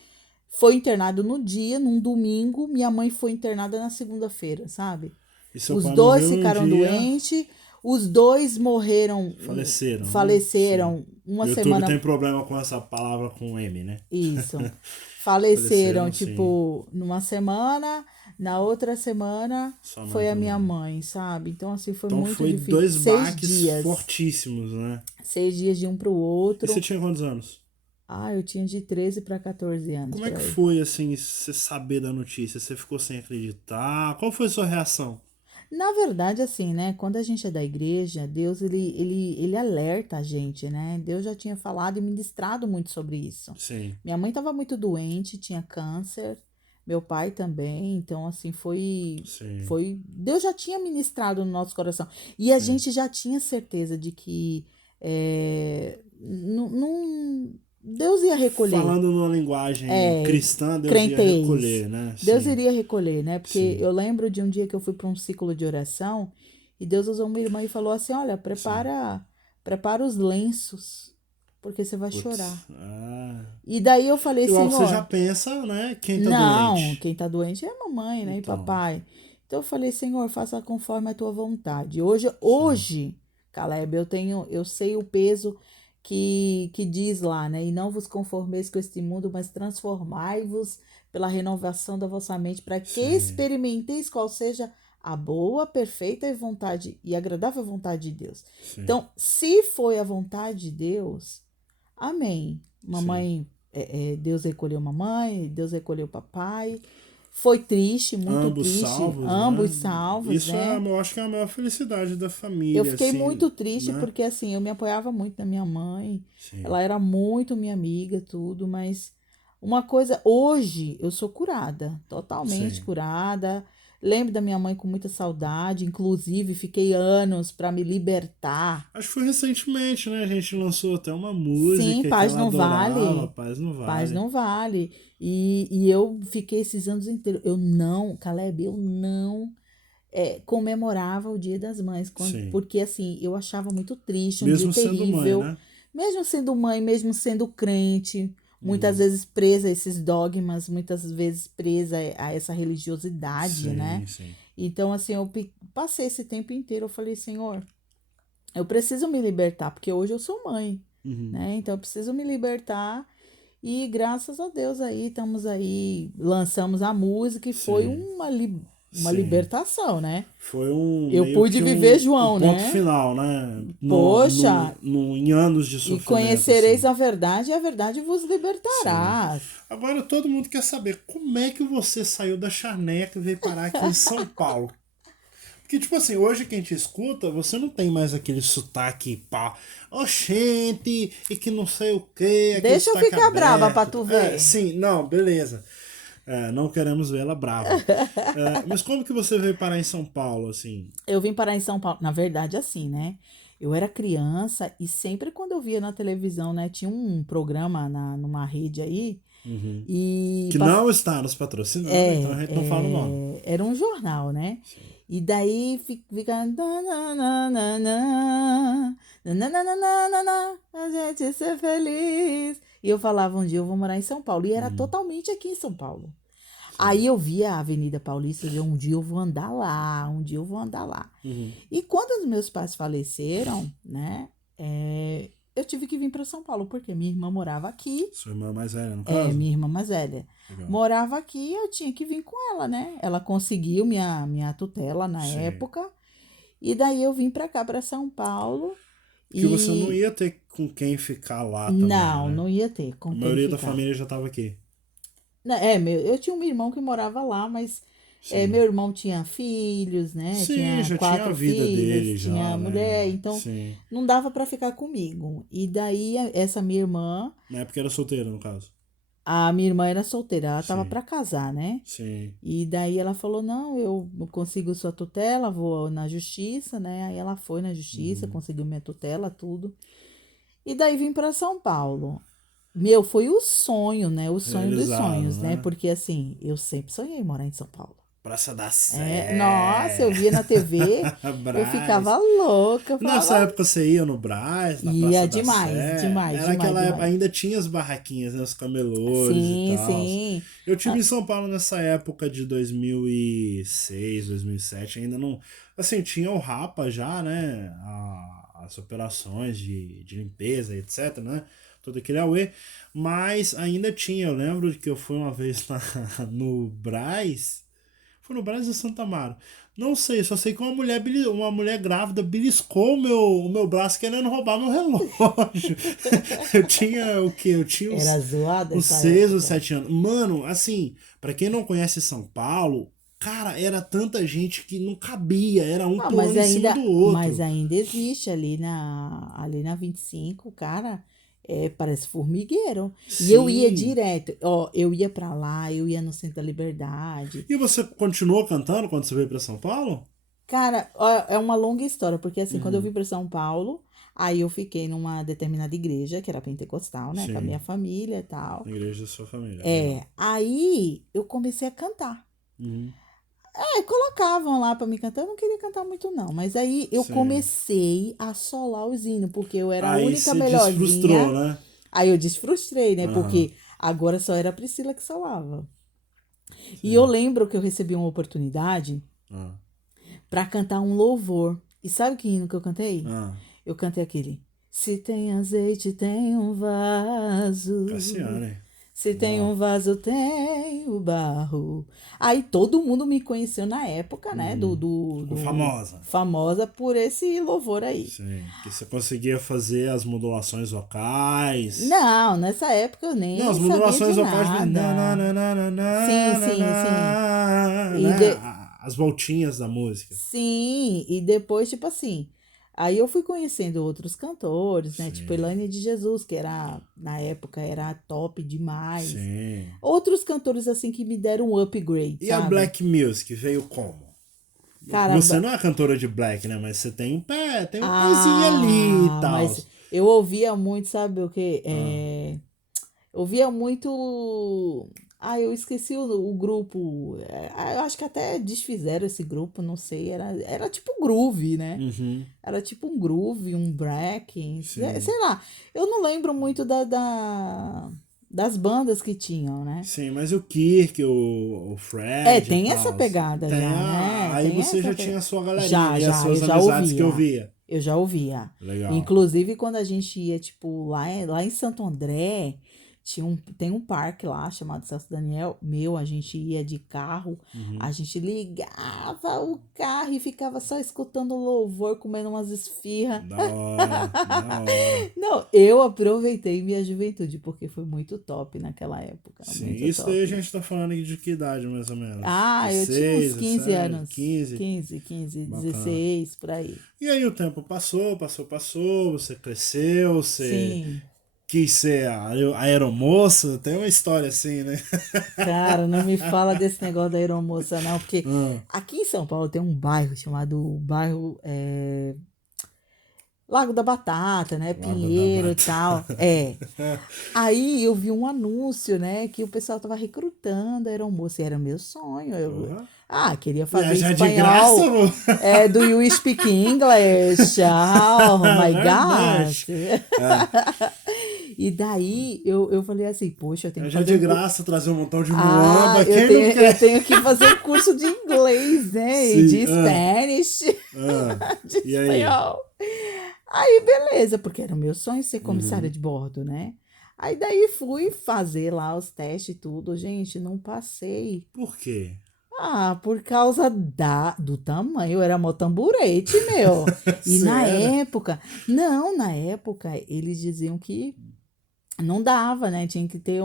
foi internado no dia, num domingo, minha mãe foi internada na segunda-feira, sabe? e seu Os pai dois morreu num ficaram dia, doentes, os dois morreram, faleceram, né? Sim. faleceram uma O YouTube semana. tem problema com essa palavra com M, né? Isso. Faleceram, Faleceram, sim. tipo, numa semana, na outra semana Sua mãe foi a minha também. mãe, sabe? Então, assim, foi Então muito foi difícil. dois 6 baques dias. fortíssimos, né? 6 dias de um pro E outro. você tinha quantos anos? Ah, eu tinha de 13 para 14 anos Como é por que aí. foi, assim, você saber da notícia? Você ficou sem acreditar? Qual foi a sua reação? Na verdade, assim, né? Quando a gente é da igreja, Deus, ele alerta a gente, né? Deus já tinha falado e ministrado muito sobre isso. Sim, Minha mãe estava muito doente, tinha câncer, meu pai também, então assim sim, Deus já tinha ministrado no nosso coração e a gente já tinha certeza de que Deus ia recolher, Falando numa linguagem é, cristã, Deus ia crentez, recolher, né? Deus Sim, iria recolher, né? Porque sim, eu lembro de um dia que eu fui para um ciclo de oração e Deus usou uma irmã e falou assim, olha, sim. prepara os lenços, porque você vai chorar. Putz, ah. E daí eu falei, E logo você já Senhor, pensa, né? Quem tá não, doente. quem tá doente é a mamãe, né, e Então, papai. Então eu falei, Senhor, faça conforme a tua vontade. Hoje, sim, hoje, Caleb, eu sei o peso que diz lá, né? E não vos conformeis com este mundo, mas transformai-vos pela renovação da vossa mente, para que sim, experimenteis qual seja a boa, perfeita e agradável vontade de Deus. sim, Então, se foi a vontade de Deus, amém. sim. Mamãe, Deus recolheu mamãe, Deus recolheu papai. Foi triste, muito Ambos triste, salvos, ambos né? salvos, Isso é, né? eu acho que é a maior felicidade da Eu família, fiquei muito assim, triste né? porque assim, eu me apoiava muito na minha mãe. Sim, Ela era muito minha amiga, tudo, mas uma coisa, hoje eu sou curada, totalmente sim. curada. Lembro da minha mãe com muita saudade, inclusive fiquei anos para me libertar. Acho que foi recentemente, né? A gente lançou até uma Sim, música que paz ela não adorava, vale. Paz não Paz Vale. não vale. E eu fiquei esses anos inteiros. Caleb, eu não comemorava o Dia das Mães, Sim. porque assim, eu achava muito triste, um dia Mesmo sendo mãe, terrível, né? mesmo sendo mãe, mesmo sendo crente, muitas Uhum. vezes presa a esses dogmas, muitas vezes presa a essa religiosidade, né? Sim, sim. Então, assim, eu passei esse tempo inteiro, eu falei, Senhor, eu preciso me libertar, porque hoje eu sou mãe, Uhum. né? Então, eu preciso me libertar. E graças a Deus aí, estamos aí, lançamos a música e foi Sim. uma Sim. libertação, né? Foi um... Eu meio pude que viver João, um ponto né? final, né? Poxa! Em anos de E sofrimento. conhecereis assim. a verdade e a verdade vos libertará. Agora todo mundo quer saber como é que você saiu da charneca e veio parar aqui em São Paulo. Porque, tipo assim, hoje quem te escuta, você não tem mais aquele sotaque pá, oxente, e que não sei o quê. aquele Deixa eu sotaque ficar brava aberto. pra tu ver. Sim, não, beleza. Não queremos vê-la brava. Mas como que você veio parar em São Paulo, assim? Eu vim parar em São Paulo. Na verdade, assim, né? Eu era criança e sempre quando eu via na televisão, né? Tinha um programa numa rede aí. E Que não está nos patrocinando, então a gente não fala o nome. era um jornal, né? E daí fica. A gente ser feliz. E eu falava, um dia eu vou morar em São Paulo. E era totalmente aqui em São Paulo. Aí eu via a Avenida Paulista e dizia, um dia eu vou andar lá, um dia eu vou andar lá. E quando os meus pais faleceram, né? Eu tive que vir para São Paulo, porque minha irmã morava aqui. Sua irmã mais velha, no caso? Minha irmã mais velha. Legal. Morava aqui, eu tinha que vir com ela, né? Ela conseguiu minha tutela na época. E daí eu vim para cá, para São Paulo. Porque você não ia ter com quem ficar lá também, Não, né? não ia ter com A quem maioria da ficar. família já estava aqui. Eu tinha um irmão que morava lá, mas meu irmão tinha filhos, né? Sim, tinha já 4 tinha a vida filhos, dele já, tinha né? mulher, então Sim. não dava para ficar comigo. E daí essa minha irmã, Na época era solteira, no caso. a minha irmã era solteira, ela tava Sim. para casar, né? Sim. E daí ela falou, não, eu consigo sua tutela, vou na justiça, né? Aí ela foi na justiça, conseguiu minha tutela, tudo. E daí vim para São Paulo. Meu, foi o sonho, né? O sonho dos Realizado, sonhos, né? né? Porque assim, eu sempre sonhei em morar em São Paulo. Praça da Sé. Nossa, eu via na TV, eu Brás. ficava louca. Eu Nessa falava, época você ia no Brás, na Ia Praça demais, da Sé. demais, Era demais, aquela época, demais. ainda tinha as barraquinhas, né? Os camelôs sim, e tal. sim. Eu tive em São Paulo nessa época de 2006, 2007, ainda não... Assim, tinha o Rapa já, né? As operações de limpeza, etc, né? Todo aquele auê. Mas ainda tinha, eu lembro que eu fui uma vez no Brás. Foi no Brás ou Santa Amaro? Não sei, só sei que uma mulher grávida beliscou o meu braço querendo roubar meu relógio. Eu tinha o quê? Eu tinha Era zoada uns essa 6 ou época. 7 anos. Mano, assim, pra quem não conhece São Paulo, cara, era tanta gente que não cabia, era um Ah, pulando em cima do outro. mas ainda existe ali na 25, cara, parece formigueiro. E eu ia Sim. direto, ó, eu ia pra lá, eu ia no Centro da Liberdade. E você continuou cantando quando você veio pra São Paulo? Cara, ó, é uma longa história, porque assim, quando eu vim pra São Paulo, aí eu fiquei numa determinada igreja, que era pentecostal, né, Sim. com a minha família e tal. Na igreja da sua família. Aí eu comecei a cantar. Uhum. Colocavam lá pra me cantar, eu não queria cantar muito não, mas aí eu Sim. comecei a solar os hinos, porque eu era a Aí única você melhorzinha. desfrustrou, né? Aí eu desfrustrei, né, porque agora só era a Priscila que solava. E eu lembro que eu recebi uma oportunidade pra cantar um louvor. E sabe que hino que eu cantei? Eu cantei aquele: Se tem azeite, tem um vaso. Cassiane. Se tem um vaso, tem o barro. Aí todo mundo me conheceu na época, né? Famosa. Famosa por esse louvor aí. Sim, que você conseguia fazer as modulações vocais. Não, nessa época eu nem Não, as sabia modulações de vocais. nada. Sim. As voltinhas da música. Sim, e depois, tipo assim, aí eu fui conhecendo outros cantores, né? Tipo Elaine de Jesus, que era, na época, era top demais. Sim. Outros cantores, assim, que me deram um upgrade, E sabe? a Black Music veio como? Cara, Você não é cantora de black, né? Mas você tem um pezinho ali e tal. Mas eu ouvia muito, sabe o quê? Eu ouvia muito... eu esqueci o grupo. Eu acho que até desfizeram esse grupo, não sei. Era tipo groove, né? Era tipo um groove, um break, sei lá. Eu não lembro muito das bandas que tinham, né? Sim, mas o Kirk, o Fred. Tem e essa tal, pegada tem já, né? Aí Tem você essa já tinha a sua galerinha Já, e as suas eu já amizades que eu ouvia. via. Eu já ouvia. Legal. Inclusive, quando a gente ia, tipo, lá em Santo André, Tem um parque lá chamado Celso Daniel. A gente ia de carro, a gente ligava o carro e ficava só escutando louvor, comendo umas esfirras. Da hora, da hora. Não, eu aproveitei minha juventude, porque foi muito top naquela época. Sim, muito isso top. daí a gente tá falando de que idade, mais ou menos? Eu tinha 16, uns 15 17, anos. 15. 15, Bacana. 16, por aí. E aí o tempo passou, você cresceu, você Sim. quis ser a aeromoça, tem uma história assim, né? Cara, não me fala desse negócio da aeromoça, não, porque Ah, aqui em São Paulo tem um bairro chamado bairro Lago da Batata, né? Lago da Pinheiro e Batata. tal. Aí eu vi um anúncio, né? Que o pessoal tava recrutando a aeromoça. E era meu sonho. Queria fazer Viajar de espanhol. graça, amor. Do you speak English? Oh my Verdade. God. E daí eu falei assim, poxa, eu tenho que Viajar fazer de graça, trazer um montão de muamba, quem eu não quer? tenho que fazer um curso de inglês, né? E Sim, de Spanish, de E aí? espanhol. Aí, beleza, porque era o meu sonho ser comissária de bordo, né? Aí daí fui fazer lá os testes e tudo. Gente, não passei. Por quê? Por causa do tamanho. Eu era mó tamburete, meu. E na época eles diziam que não dava, né? Tinha que ter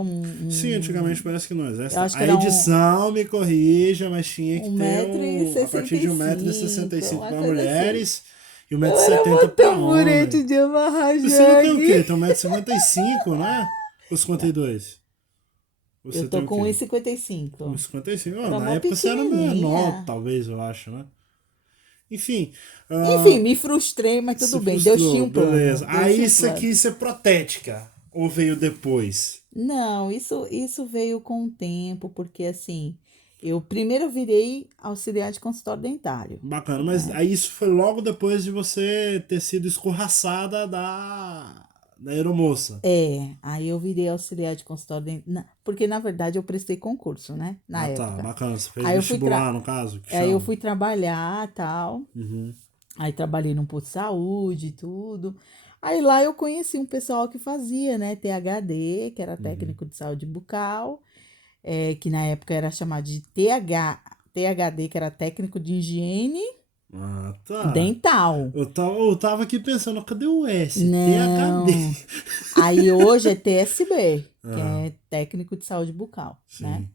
Sim, antigamente parece que no exército. Eu acho que A era edição me corrija, mas tinha que ter 1,65 a partir de 1,65m uma para coisa mulheres e Eu era 1,70m mó para tamburete homem. de amarrar Você não tem o jegue. quê? Tem 1,55m, né? Ou 52? Você Eu tô tem o com quê? 1,55. 1,55m? Era Na mó época você era menor, pequenininha. talvez, eu acho, né? Enfim. Enfim, me frustrei, mas se tudo bem. Deus frustrou, tinha um plano. beleza. Deus Aí tinha um isso plano. aqui, isso é protética. Ou veio depois? Não, isso veio com o tempo, porque assim, eu primeiro virei auxiliar de consultório dentário. Bacana, mas aí isso foi logo depois de você ter sido escorraçada da aeromoça. Aí eu virei auxiliar de consultório dentário, porque na verdade eu prestei concurso, né, na época. Tá, bacana. Você fez Aí eu fui vestibular, no caso? Que Aí eu chama? fui trabalhar, tal. Uhum. Aí trabalhei num posto de saúde e tudo. Aí lá eu conheci um pessoal que fazia, né, THD, que era técnico de saúde bucal, que na época era chamado de THD, que era técnico de higiene Tá. dental. Eu tava aqui pensando, cadê o S? Não. THD. Aí hoje é TSB, que é técnico de saúde bucal, né? Sim.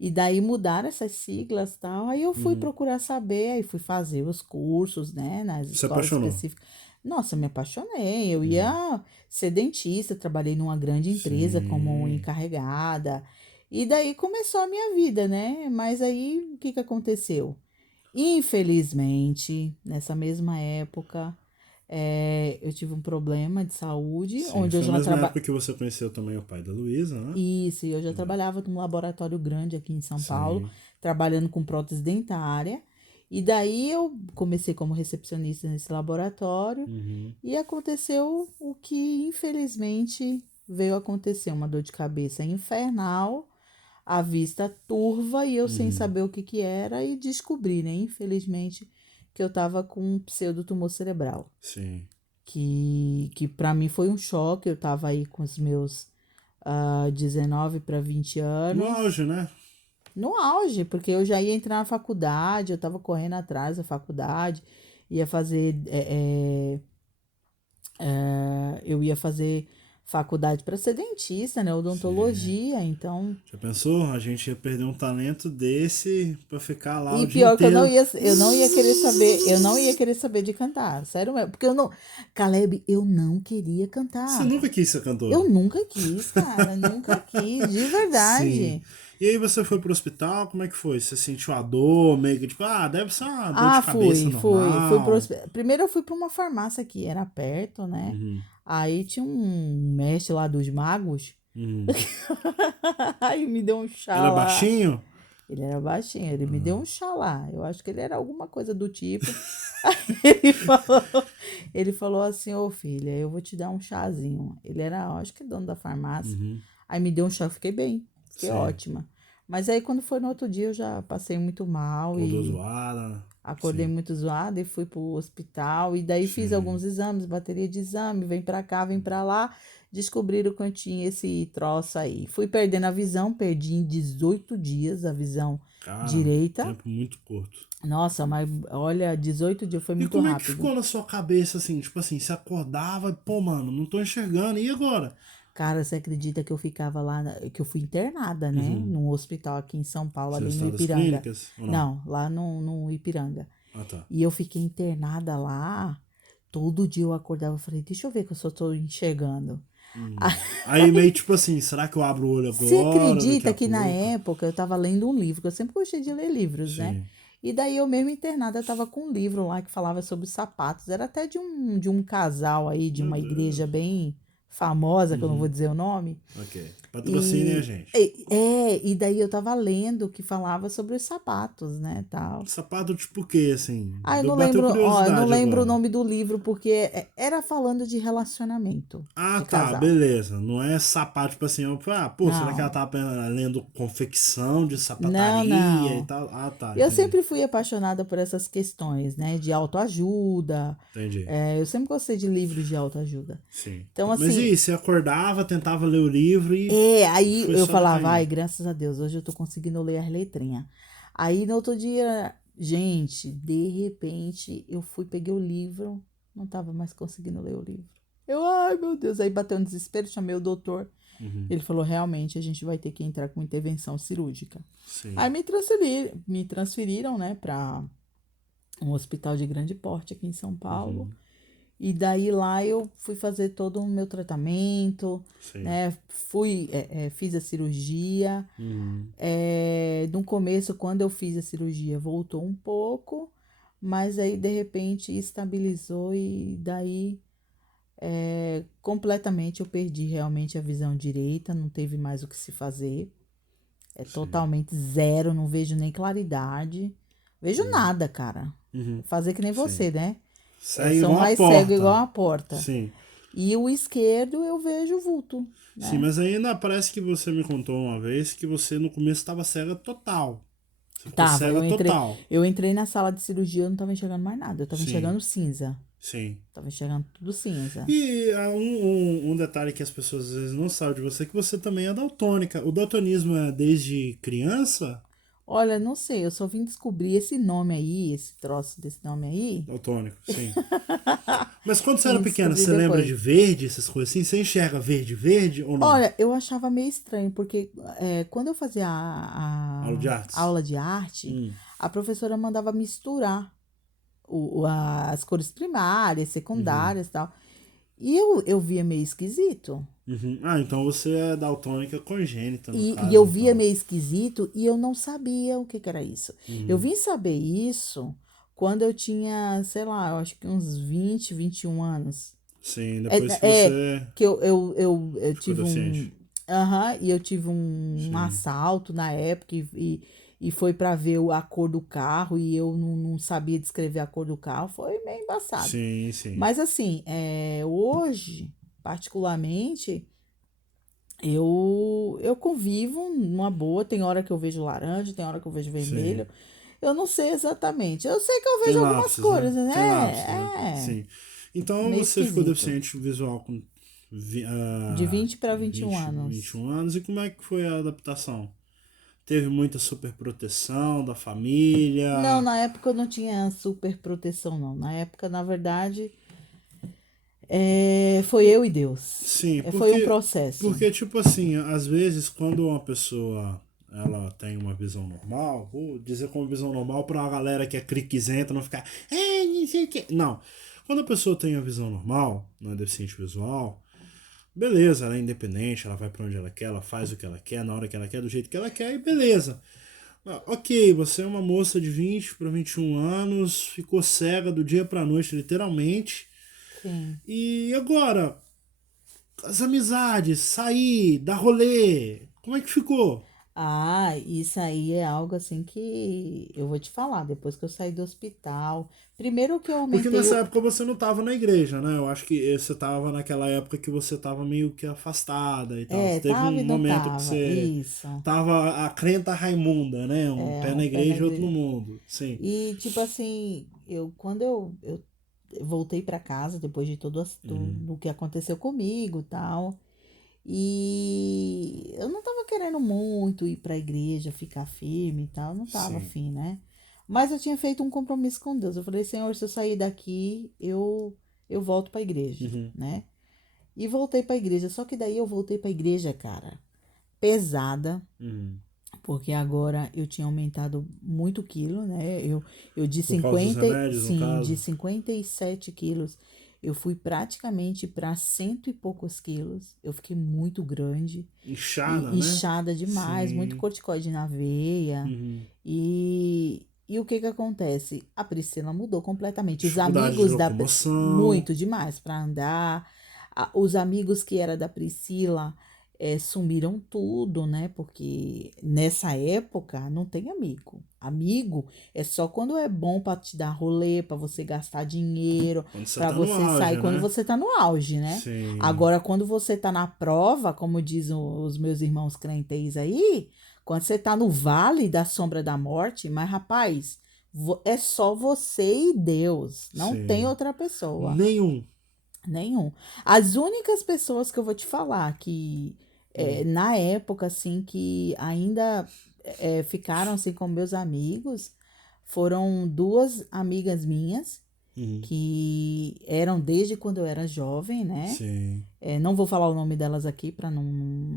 E daí mudaram essas siglas e tal. Aí eu fui procurar saber, aí fui fazer os cursos, né, nas Você escolas apaixonou? específicas. Nossa, eu me apaixonei. Eu ia ser dentista, trabalhei numa grande empresa como Sim. encarregada. E daí começou a minha vida, né? Mas aí o que aconteceu? Infelizmente, nessa mesma época, eu tive um problema de saúde, Sim, onde eu foi já a mesma trabalhava. época que você conheceu também o pai da Luísa, né? Isso, e eu já trabalhava num laboratório grande aqui em São Paulo, Sim. trabalhando com prótese dentária. E daí eu comecei como recepcionista nesse laboratório e aconteceu o que infelizmente veio acontecer, uma dor de cabeça infernal, a vista turva e eu sem saber o que era e descobri, né, infelizmente, que eu estava com um pseudotumor cerebral. Sim. Que para mim foi um choque, eu estava aí com os meus 19 para 20 anos. No auge, né? No auge, porque eu já ia entrar na faculdade, eu estava correndo atrás da faculdade, ia fazer. Eu ia fazer faculdade para ser dentista, né? Odontologia, então. Já pensou? A gente ia perder um talento desse pra ficar lá E o dia pior que eu inteiro. não ia querer saber de cantar, sério mesmo, porque Caleb, eu não queria cantar. Você nunca quis ser cantora? Eu nunca quis, cara, nunca quis, de verdade. Sim. E aí você foi pro hospital, como é que foi? Você sentiu a dor, meio que tipo, deve ser uma dor de cabeça normal. Primeiro eu fui para uma farmácia que era perto, né? Aí tinha um mestre lá dos magos. Aí me deu um chá Era lá. baixinho? Ele era baixinho, ele me deu um chá lá. Eu acho que ele era alguma coisa do tipo. Aí ele falou assim, ô filha, eu vou te dar um chazinho. Ele era, acho que dono da farmácia. Aí me deu um chá, eu fiquei bem, fiquei Sim. ótima. Mas aí quando foi no outro dia eu já passei muito mal Acordou e zoada. acordei Sim, muito zoada e fui pro hospital. E daí fiz sim. alguns exames, bateria de exame, vem pra cá, vem pra lá. Descobriram que eu tinha esse troço aí. Fui perdendo a visão, perdi em 18 dias a visão Cara, direita. tempo muito curto. Nossa, mas olha, 18 dias foi E muito como é que rápido. ficou na sua cabeça, assim, tipo assim, você acordava, pô, mano, não tô enxergando, e agora? Cara, você acredita que eu ficava lá, que eu fui internada, né? Uhum. Num hospital aqui em São Paulo, Seu ali no estado das Ipiranga. clínicas, ou não? Não, lá no Ipiranga. Ah, tá. E eu fiquei internada lá. Todo dia eu acordava e falei, deixa eu ver que eu só tô enxergando. Aí meio tipo assim, será que eu abro o olho Você agora, daqui acredita a que na pouco? época eu tava lendo um livro, que eu sempre gostei de ler livros, né? Sim. E daí eu mesmo internada, eu tava com um livro lá que falava sobre sapatos. Era até de um casal aí, de Meu uma igreja Deus. bem famosa, que eu não vou Uhum. dizer o nome. Ok. Patrocinem a E gente. e daí eu tava lendo que falava sobre os sapatos, né, tal. Sapato tipo o quê, assim? Ah, eu não Bateu lembro, ó, eu não curiosidade lembro o agora. nome do livro porque era falando de relacionamento Ah, de tá, casal. beleza. Não é sapato, tipo assim, pô, será que ela Não. tá lendo confecção de Não, sapataria e não. tal? Ah, tá, Eu entendi. sempre fui apaixonada por essas questões, né, de autoajuda. Entendi. Eu sempre gostei de livros de autoajuda. Sim. Então, Mas e assim, aí, você acordava, tentava ler o livro e aí foi eu só falava, ai, decaindo. graças a Deus, hoje eu tô conseguindo ler as letrinhas. Aí no outro dia, gente, de repente, eu fui, peguei o livro, não tava mais conseguindo ler o livro. Ai, meu Deus, aí bateu um desespero, chamei o doutor. Uhum. Ele falou, realmente, a gente vai ter que entrar com intervenção cirúrgica. Sim. Aí me transferiram, né, para um hospital de grande porte aqui em São Paulo. Uhum. E daí lá eu fui fazer todo o meu tratamento, Sim. né? Fiz a cirurgia. Uhum. No começo, quando eu fiz a cirurgia, voltou um pouco, mas aí de repente estabilizou e daí completamente eu perdi realmente a visão direita, não teve mais o que se fazer. É Sim. totalmente zero, não vejo nem claridade. Vejo nada, cara. Uhum. Fazer que nem Sim. você, né? Segue Sou igual uma mais cego igual porta. uma porta. Sim. E o esquerdo eu vejo vulto, Sim, né? mas ainda parece que você me contou uma vez que você no começo estava cega total. Você ficou Tava, cega total. eu entrei na sala de cirurgia, eu não tava enxergando mais nada, eu tava Sim, enxergando cinza. sim. Tava enxergando tudo cinza. E um detalhe que as pessoas às vezes não sabem de você é que você também é daltônica. O daltonismo é desde criança? Olha, não sei, eu só vim descobrir esse nome aí, esse troço desse nome aí. Daltônico, sim. Mas quando você era Vim pequena, descobrir você lembra de depois. verde, essas coisas assim? Você enxerga verde, verde ou não? Olha, eu achava meio estranho, porque quando eu fazia Aula de a artes? aula de arte, Hum. a professora mandava misturar as cores primárias, Uhum. secundárias e tal. E eu via meio esquisito. Uhum. Ah, então você é daltônica congênita, no E caso, eu via então. meio esquisito e eu não sabia o que que era isso. Eu Uhum. vim saber isso quando eu tinha, sei lá, eu acho que uns 20, 21 anos. Sim, depois que É, você que eu ficou tive um. deficiente. Aham, e eu tive um Sim. assalto na época e foi para ver a cor do carro e eu não sabia descrever a cor do carro. Foi meio embaçado. Sim, sim. Mas assim, hoje, particularmente. Eu convivo numa boa, tem hora que eu vejo laranja, tem hora que eu vejo Sim. vermelho. Eu não sei exatamente. Eu sei que eu Tem vejo algumas lápis, né? cores, Tem lápis, né? né? Sim. Então Meio você ficou esquisito. deficiente visual com De 20 para 21 20, anos. 21 anos. E como é que foi a adaptação? Teve muita superproteção da família? Não, na época eu não tinha super proteção, não. Na época, na verdade, foi eu e Deus. Sim, Foi um processo. porque tipo assim, às vezes quando uma pessoa ela tem uma visão normal, vou dizer como visão normal para uma galera que é criquisenta não ficar, não sei o que. Não. Quando a pessoa tem a visão normal, não é deficiente visual, beleza, ela é independente, ela vai para onde ela quer, ela faz o que ela quer, na hora que ela quer, do jeito que ela quer, e beleza. Ok, você é uma moça de 20 para 21 anos, ficou cega do dia pra noite, literalmente. Sim. E agora, as amizades, sair, dar rolê, como é que ficou? Ah, isso aí é algo assim que eu vou te falar, depois que eu saí do hospital. Primeiro que eu Porque aumentei nessa o. época você não tava na igreja, né? Eu acho que você tava naquela época que você tava meio que afastada e tal. É, Teve tava um e não momento que tava. você Isso. tava a crenta Raimunda, né? Um É, pé na um pé na igreja e outro no igreja. mundo. Sim. E tipo assim, quando eu voltei pra casa depois de Uhum. do que aconteceu comigo e tal. E eu não tava querendo muito ir pra igreja, ficar firme e tal, não tava Sim. afim, né? Mas eu tinha feito um compromisso com Deus. Eu falei, Senhor, se eu sair daqui, eu volto pra igreja, Uhum. né? E voltei pra igreja. Só que daí eu voltei pra igreja, cara, pesada, Uhum. porque agora eu tinha aumentado muito quilo, né? Eu de Por causa dos 50, remédios, no sim, de caso. 57 quilos, eu fui praticamente para cento e poucos quilos. Eu fiquei muito grande Inchada, e né? inchada demais, muito Sim. corticoide na veia. Uhum. E o que que acontece? A Priscila mudou completamente. Os Dificuldade de amigos locomoção. muito demais para andar. Os amigos que era da Priscila sumiram tudo, né? Porque nessa época não tem amigo. Amigo é só quando é bom para te dar rolê, para você gastar dinheiro, Quando você para tá no você sair auge, quando né? você tá no auge, né? Sim. Agora, quando você tá na prova, como dizem os meus irmãos crentes aí, quando você tá no vale da sombra da morte, mas rapaz, é só você e Deus, não tem Sim. outra pessoa. Nenhum. Nenhum. As únicas pessoas que eu vou te falar que Hum. na época assim que ainda ficaram assim com meus amigos foram duas amigas minhas Uhum. que eram desde quando eu era jovem, né? Sim. Não vou falar o nome delas aqui para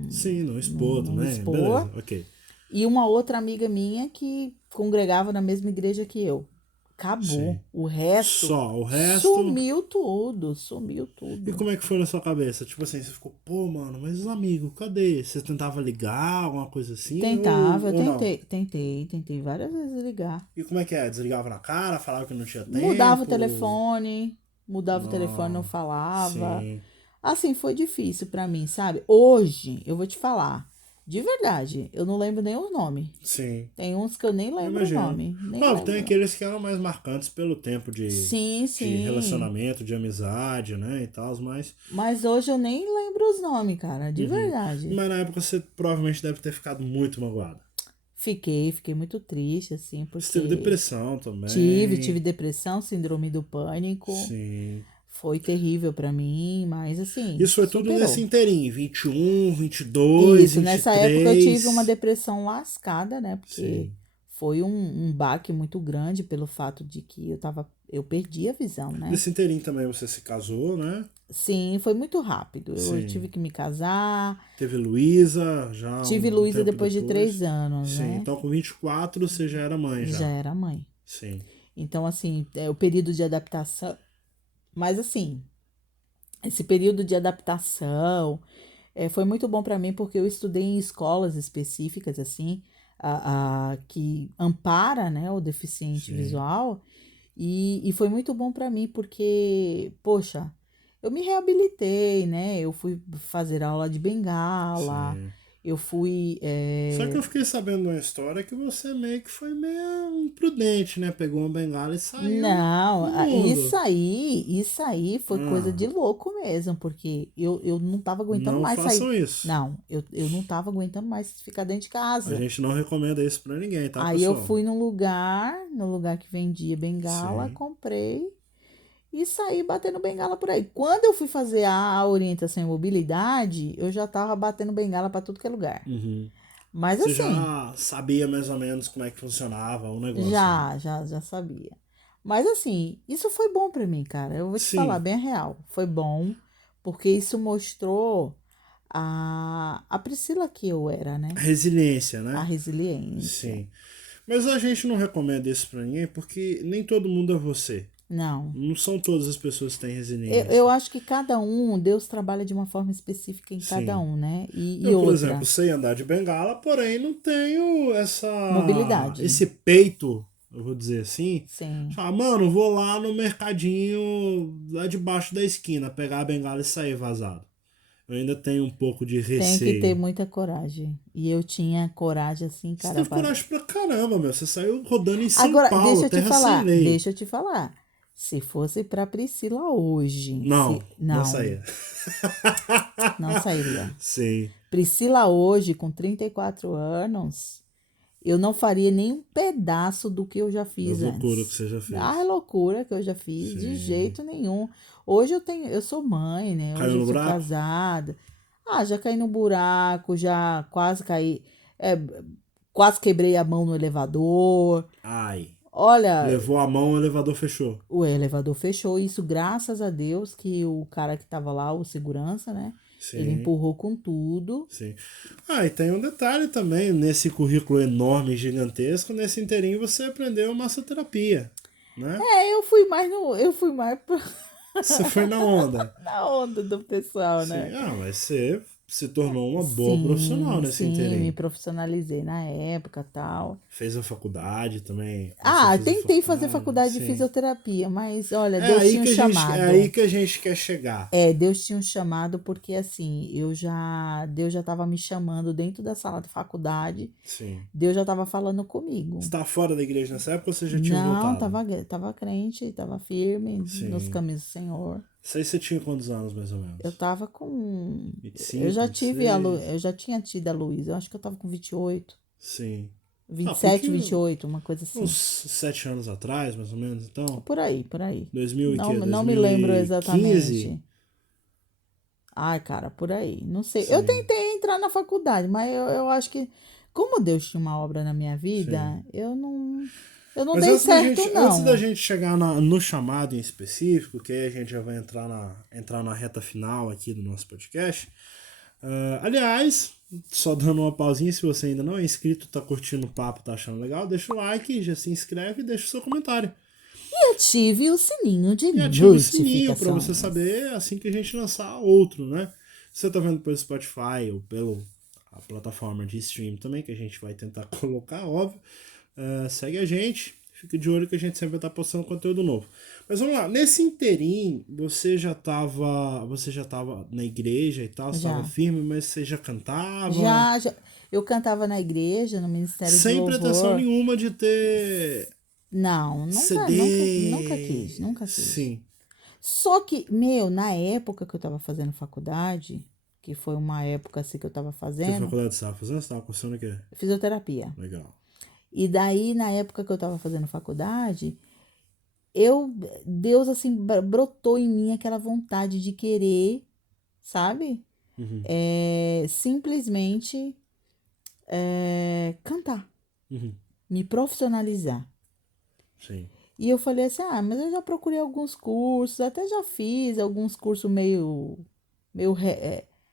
Sim, não expor não também. expor. Beleza, ok. E uma outra amiga minha que congregava na mesma igreja que eu. Sim. Acabou. O resto Só o resto. sumiu E tudo. como é que foi na sua cabeça? Tipo assim, você ficou, pô, mano, mas os amigos, cadê? Você tentava ligar, alguma coisa assim? Tentava, eu Ou não? tentei várias vezes ligar. E como é que é? Desligava na cara, falava que não tinha Mudava tempo? o telefone, não Não. falava. Sim. Assim, foi difícil pra mim, sabe? Hoje, eu vou te falar, de verdade, eu não lembro nem o nome. Sim. Tem uns que eu nem Eu lembro o imagino. nome, nem Óbvio, tem lembro. aqueles que eram mais marcantes pelo tempo Sim, de sim. relacionamento, de amizade, né? E tal, mas. Mas hoje eu nem lembro os nomes, cara, de Uhum. verdade. Mas na época você provavelmente deve ter ficado muito magoada. Fiquei muito triste, assim, Você teve porque depressão tive também. depressão, síndrome do pânico. Sim. Foi terrível pra mim, mas assim, Isso foi tudo nesse superou. inteirinho, 21, 22, Isso, nessa época eu tive uma 23. depressão lascada, né? Porque Sim. foi um baque muito grande pelo fato de que eu perdi a visão, né? Nesse inteirinho também você se casou, né? Sim, foi muito rápido. Eu tive Sim. que me casar. Teve Luísa já Tive um Luísa tempo depois de três depois. anos, Sim, né? então com 24 você já era mãe Já já. era mãe. Sim. Então, assim, é o período de adaptação. Mas, assim, esse período de adaptação foi muito bom para mim porque eu estudei em escolas específicas, assim, que ampara, né, o deficiente Sim. visual. E foi muito bom para mim porque, poxa, eu me reabilitei, né? Eu fui fazer aula de bengala, Sim. eu fui. Só que eu fiquei sabendo de uma história que você meio que foi meio imprudente, né? Pegou uma bengala e saiu Não, no mundo. isso aí foi coisa de Ah, louco mesmo, porque eu não tava aguentando não mais sair. façam isso. Não, eu não tava aguentando mais ficar dentro de A casa. gente não recomenda isso pra ninguém, tá, Aí eu pessoal? fui no lugar que vendia bengala, Sim. comprei e saí batendo bengala por aí. Quando eu fui fazer a orientação em mobilidade, eu já tava batendo bengala para tudo que é lugar. Uhum. Mas Você assim, já sabia mais ou menos como é que funcionava o negócio, né? já sabia. Mas assim, isso foi bom para mim, cara. Eu vou te falar Sim, bem a real. Foi bom, porque isso mostrou a Priscila que eu era, né? resiliência, A né? resiliência. Sim. Mas a gente não recomenda isso pra ninguém porque nem todo mundo é você. Não. Não são todas as pessoas que têm Eu resiliência. acho que cada um, Deus trabalha de uma forma específica em cada Sim. um, né? E Eu, por exemplo, outra, sei andar de bengala, porém não tenho mobilidade. esse peito, eu vou dizer assim. Sim. Falar, mano, vou lá no mercadinho, lá debaixo da esquina, pegar a bengala e sair vazado. Eu ainda tenho um pouco de Tem receio. que ter muita coragem. E eu tinha coragem assim, Você cara. teve coragem pra caramba, meu. Você saiu rodando em São Agora, Paulo, terra sem lei. deixa eu te falar. Se fosse pra Priscila hoje, Não, não não, saía. não sairia. Sim. Priscila hoje, com 34 anos, eu não faria nem um pedaço do que eu já fiz Da loucura antes. que você já fez. Ah, loucura que eu já fiz, de jeito nenhum. Hoje eu sou mãe, né? Caiu Hoje no eu sou buraco? casada. Ah, já caí no buraco, já quase caí, é, quase quebrei a mão no elevador. Ai. Olha, Levou a mão, o elevador fechou. o elevador fechou, isso graças a Deus que o cara que tava lá, o segurança, né? Sim. Ele empurrou com tudo. Sim. Ah, e tem um detalhe também, nesse currículo enorme, gigantesco, nesse inteirinho você aprendeu massoterapia, né? Eu fui mais Você foi na onda. na onda do pessoal, Sim. né? Ah, mas você se tornou uma boa profissional nesse sim, me inteirinho. profissionalizei na época e tal. Fez a faculdade também. Ah, tentei fazer faculdade de sim. fisioterapia, mas olha, É Deus aí tinha um que a gente, chamado. é aí que a gente quer chegar. Deus tinha um chamado porque assim, Deus já estava me chamando dentro da sala da faculdade. Sim. Deus já estava falando comigo. Você estava fora da igreja nessa época ou você já tinha Não, voltado? tava crente, tava firme Sim. nos caminhos do Senhor. Sei se você tinha quantos anos, mais ou menos? Eu tava com 25, eu já 26? eu já tinha tido a Luísa, eu acho que eu tava com 28, Sim. 27, porque 28, uma coisa assim. uns 7 anos atrás, mais ou menos, então. Por aí. 2000 e Não, quê? não me lembro 2015? exatamente. Ai, cara, por aí. Não sei. Eu Sim. tentei entrar na faculdade, mas eu acho que, como Deus tinha uma obra na minha vida, eu não Mas dei certo, antes da não. gente chegar no chamado em específico, que aí a gente já vai entrar na reta final aqui do nosso podcast. Aliás, só dando uma pausinha, se você ainda não é inscrito, tá curtindo o papo, tá achando legal, deixa o like, já se inscreve e deixa o seu comentário. E ative o sininho de E ativa o sininho notificações. pra você saber assim que a gente lançar outro, né? Se você tá vendo pelo Spotify ou pela plataforma de stream também, que a gente vai tentar colocar, óbvio. Segue a gente, fica de olho que a gente sempre vai estar postando conteúdo novo. Mas vamos lá, nesse inteirinho, você já tava na igreja e tal, você Já. tava firme, mas você já cantava? Já, eu cantava na igreja, no Ministério de Sem Louvor. pretensão nenhuma de ter Não, CD. Nunca quis. Sim. Só que, na época que eu tava fazendo faculdade, que foi uma época assim que eu tava Que fazendo, faculdade você tava fazendo? Você tava cursando o quê? fisioterapia. Legal. E daí, na época que eu tava fazendo faculdade, Deus assim, brotou em mim aquela vontade de querer, sabe? Uhum. Simplesmente cantar, Uhum. me profissionalizar. Sim. E eu falei assim, mas eu já procurei alguns cursos, até já fiz alguns cursos meio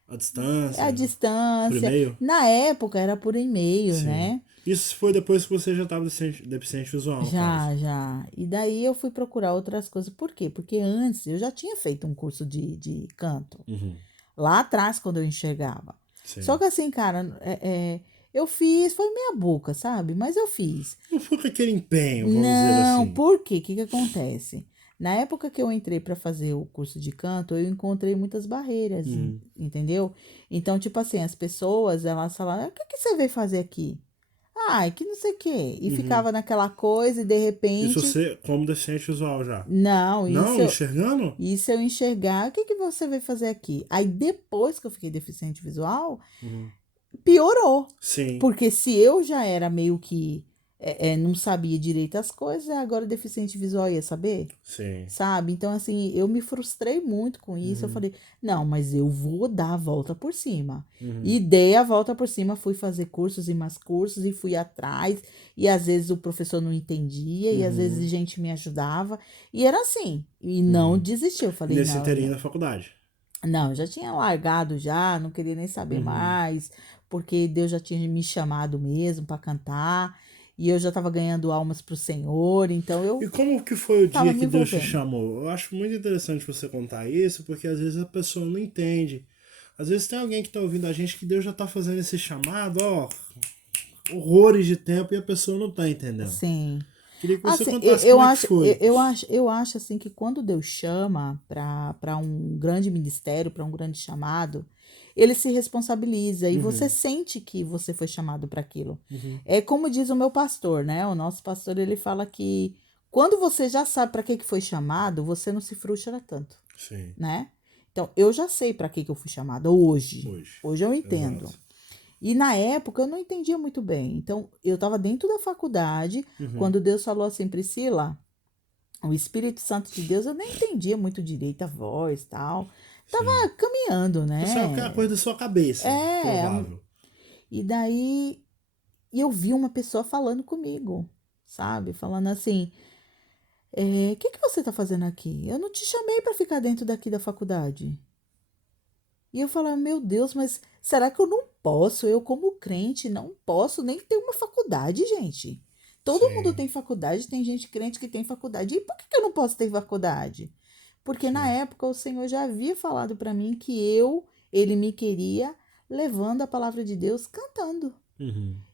A distância? à Por distância. e-mail? Na época era por e-mail, Sim. né? Isso foi depois que você já estava deficiente visual, no caso. Já. E daí eu fui procurar outras coisas. Por quê? Porque antes eu já tinha feito um curso de canto. Uhum. Lá atrás, quando eu enxergava. Sim. Só que assim, cara, eu fiz, foi meia boca, sabe? Mas eu fiz. Não foi com aquele empenho, vamos dizer Não, assim. por quê? O que acontece? Na época que eu entrei para fazer o curso de canto, eu encontrei muitas barreiras, entendeu? Então, tipo assim, as pessoas, elas falavam, o que você veio fazer aqui? Que não sei o quê. E ficava naquela coisa e de repente... Isso você, como deficiente visual já? Não, Não, enxergando? Isso eu enxergar, o que você veio fazer aqui? Aí depois que eu fiquei deficiente visual, piorou. Sim. Porque se eu já era meio que não sabia direito as coisas, agora deficiente visual ia saber? Sim. Sabe? Então, assim, eu me frustrei muito com isso. Eu falei, não, mas eu vou dar a volta por cima. E dei a volta por cima, fui fazer cursos e mais cursos e fui atrás. E às vezes o professor não entendia e às vezes a gente me ajudava. E era assim. E não desisti. Eu falei, Nesse não. inteirinho da faculdade? Não, eu já tinha largado já, não queria nem saber mais, porque Deus já tinha me chamado mesmo para cantar, e eu já estava ganhando almas para o Senhor, então eu E como que foi o tava dia me que Deus te envolvendo. chamou? Eu acho muito interessante você contar isso, porque às vezes a pessoa não entende. Às vezes tem alguém que tá ouvindo a gente que Deus já tá fazendo esse chamado, horrores de tempo, e a pessoa não tá entendendo. Sim. Queria que você Assim, contasse eu como é acho, que foi. eu acho assim que quando Deus chama para um grande ministério, para um grande chamado, ele se responsabiliza e você sente que você foi chamado para aquilo. É como diz o meu pastor, né? O nosso pastor, ele fala que quando você já sabe para que foi chamado, você não se frustra tanto, Sim. né? Então, eu já sei para que eu fui chamada hoje. Hoje eu entendo. Exato. E na época eu não entendia muito bem. Então, eu estava dentro da faculdade, quando Deus falou assim, Priscila, o Espírito Santo de Deus, eu nem entendia muito direito a voz e tal. Tava caminhando, né? Isso é aquela coisa da sua cabeça, provável. E daí eu vi uma pessoa falando comigo, sabe? Falando assim, o que você tá fazendo aqui? Eu não te chamei para ficar dentro daqui da faculdade. E eu falava, meu Deus, mas será que eu não posso? Eu, como crente, não posso nem ter uma faculdade, gente. Todo mundo tem faculdade, tem gente crente que tem faculdade. E por que eu não posso ter faculdade? Porque na época o Senhor já havia falado para mim que ele me queria levando a palavra de Deus cantando.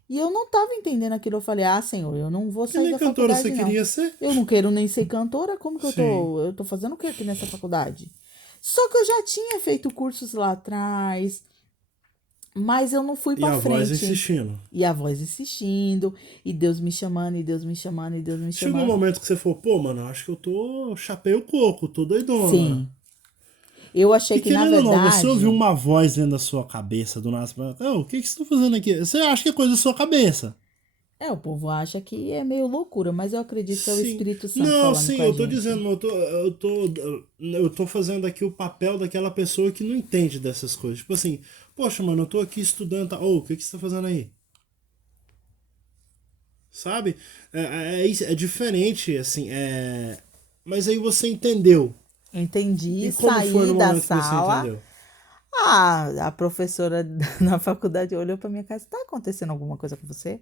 E eu não estava entendendo aquilo. Eu falei, Senhor, eu não vou sair da cantora faculdade, você não. queria ser? Eu não quero nem ser cantora, como que eu tô fazendo o que aqui nessa faculdade? Só que eu já tinha feito cursos lá atrás, mas eu não fui pra frente. E a voz insistindo. E a voz insistindo, e Deus me chamando, e Deus me chamando, e Deus me chamando. Chegou um momento que você falou, pô, mano, acho que eu chapei o coco, tô doidona. Sim. Eu achei que, na verdade... Não, você ouviu uma voz dentro da sua cabeça, do nada, o que você tá fazendo aqui? Você acha que é coisa da sua cabeça. O povo acha que é meio loucura, mas eu acredito que é o Espírito Santo não, falando sim, com a eu tô gente. dizendo, eu tô fazendo aqui o papel daquela pessoa que não entende dessas coisas. Tipo assim, poxa, mano, eu tô aqui estudando, o que você tá fazendo aí? Sabe? É diferente, assim, mas aí você entendeu. Entendi, E como saí foi no da momento que você sala. entendeu? A professora na faculdade olhou pra minha casa, tá acontecendo alguma coisa com você?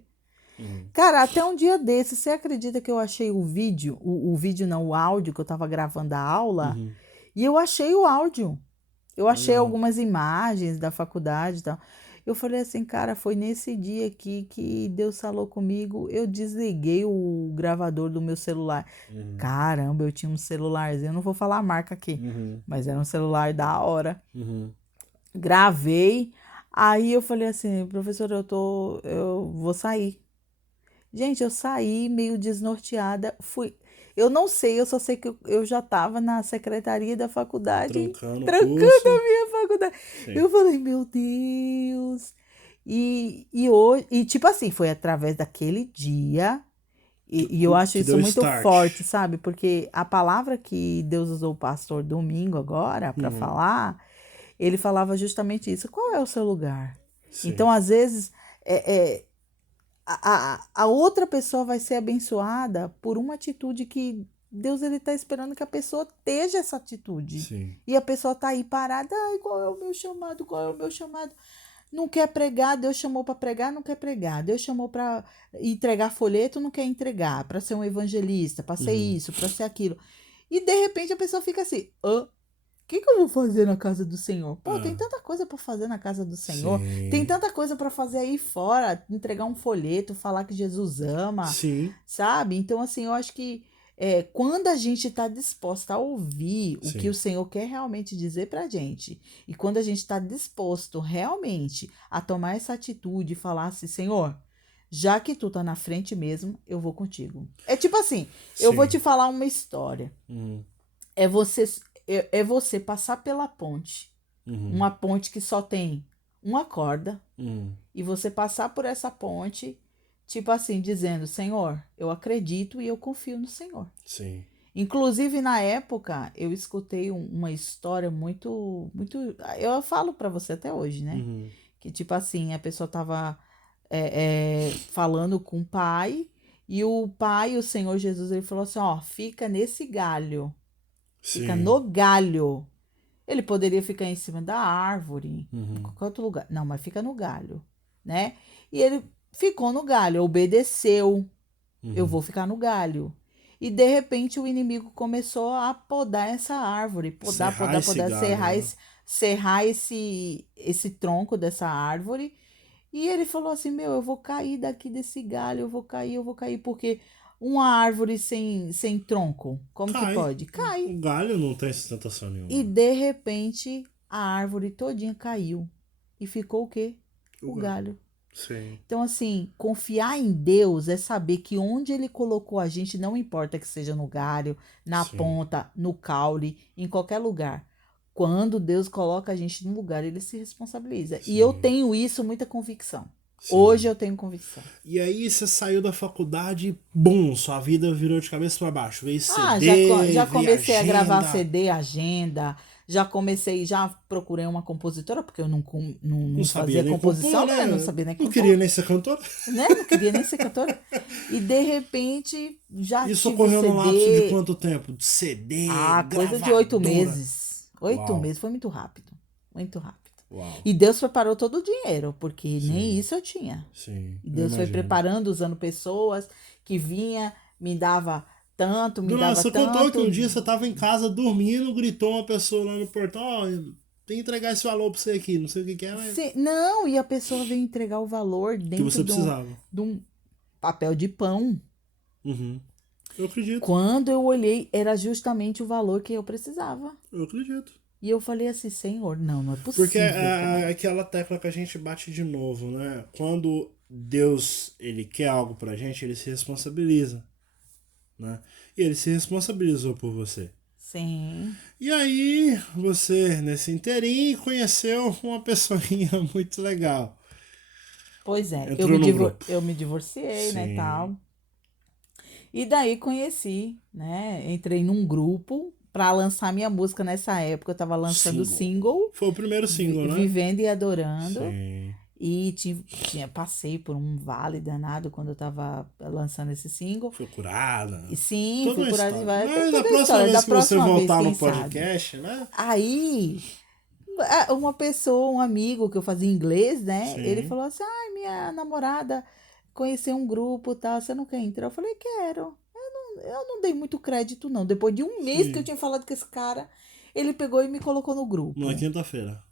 Cara, até um dia desse, você acredita que eu achei o vídeo, o vídeo não, o áudio que eu tava gravando a aula, e eu achei o áudio. Eu achei algumas imagens da faculdade e tal. Eu falei assim, cara, foi nesse dia aqui que Deus falou comigo, eu desliguei o gravador do meu celular. Caramba, eu tinha um celularzinho, eu não vou falar a marca aqui, mas era um celular da hora. Gravei, aí eu falei assim, professor, eu vou sair. Gente, eu saí meio desnorteada, eu não sei, eu só sei que eu já estava na secretaria da faculdade, trancando a minha faculdade. Sim. Eu falei, meu Deus. E tipo assim, foi através daquele dia, e eu acho isso muito forte, sabe? Porque a palavra que Deus usou o pastor domingo agora para falar, ele falava justamente isso. Qual é o seu lugar? Sim. Então, às vezes, a outra pessoa vai ser abençoada por uma atitude que Deus ele está esperando que a pessoa esteja essa atitude. Sim. E a pessoa está aí parada, qual é o meu chamado? Qual é o meu chamado? Não quer pregar, Deus chamou para pregar, não quer pregar. Deus chamou para entregar folheto, não quer entregar. Para ser um evangelista, para ser isso, para ser aquilo. E de repente a pessoa fica assim, o que eu vou fazer na casa do Senhor? Pô, tem tanta coisa para fazer na casa do Senhor. Sim. Tem tanta coisa para fazer aí fora. Entregar um folheto, falar que Jesus ama. Sim. Sabe? Então, assim, eu acho que quando a gente está disposta a ouvir o que o Senhor quer realmente dizer pra gente, e quando a gente está disposto realmente a tomar essa atitude e falar assim, Senhor, já que tu tá na frente mesmo, eu vou contigo. É tipo assim, eu vou te falar uma história. É você passar pela ponte, uma ponte que só tem uma corda, e você passar por essa ponte, tipo assim, dizendo, Senhor, eu acredito e eu confio no Senhor. Sim. Inclusive, na época, eu escutei uma história muito, eu falo pra você até hoje, né? Que tipo assim, a pessoa tava falando com o pai, e o pai, o Senhor Jesus, ele falou assim, fica nesse galho. Fica no galho. Ele poderia ficar em cima da árvore, em qualquer outro lugar. Não, mas fica no galho, né? E ele ficou no galho, obedeceu. Eu vou ficar no galho. E de repente o inimigo começou a podar essa árvore. Podar, serrar esse tronco dessa árvore. E ele falou assim, eu vou cair daqui desse galho, eu vou cair, porque... Uma árvore sem tronco, como que pode? Cai. O galho não tem sustentação nenhuma. E de repente a árvore todinha caiu. e ficou o quê? O galho. Sim. Então, assim, confiar em Deus é saber que onde Ele colocou a gente, não importa que seja no galho, na Sim. ponta, no caule, em qualquer lugar. Quando Deus coloca a gente num lugar, Ele se responsabiliza. Sim. E eu tenho isso, muita convicção. Sim. Hoje eu tenho convicção. E aí você saiu da faculdade e, bum, sua vida virou de cabeça para baixo. Veio Ah, CD, já veio comecei a gravar agenda. CD, agenda. Já procurei uma compositora, porque eu não Não sabia fazia nem composição, compor, né? né? Não sabia nem Não compor, queria nem ser cantora. né? Não queria nem ser cantora. E de repente já Isso tive ocorreu CD. no lapso de quanto tempo? De CD, Ah, coisa de 8 gravadora. meses. 8 Uau. meses, foi muito rápido. Muito rápido. Uau. E Deus preparou todo o dinheiro, porque Sim. nem isso eu tinha. Sim. E Deus foi preparando, usando pessoas que vinha, me dava tanto, me dava Você tanto. contou que um dia você estava em casa dormindo, gritou uma pessoa lá no portão, ó, tem que entregar esse valor pra você aqui, não sei o que é, mas Não, e a pessoa veio entregar o valor que dentro você precisava. de um papel de pão. Uhum. Eu acredito. Quando eu olhei, era justamente o valor que eu precisava. Eu acredito. E eu falei assim, Senhor, não é possível. Porque cara. é aquela tecla que a gente bate de novo, né? Quando Deus, ele quer algo pra gente, ele se responsabiliza, né? E ele se responsabilizou por você. Sim. E aí, você, nesse inteirinho, conheceu uma pessoinha muito legal. Pois é, Entrou no grupo. eu me divorciei, né, Sim. tal. E daí conheci, né? Entrei num grupo pra lançar minha música nessa época. Eu tava lançando single. Foi o primeiro single, né? Vivendo e Adorando. Sim. E passei por um vale danado quando eu tava lançando esse single. Foi curada. E sim, Toda fui uma curada de história. várias. Mas Toda na a próxima história. vez Da que você próxima voltar vez, no quem sabe? podcast, né? Aí, uma pessoa, um amigo que eu fazia inglês, né? Sim. Ele falou assim: ai, minha namorada conheceu um grupo e tal, você não quer entrar? Eu falei: quero. Eu não dei muito crédito, não. Depois de um mês Sim. que eu tinha falado com esse cara, ele pegou e me colocou no grupo. Na quinta-feira.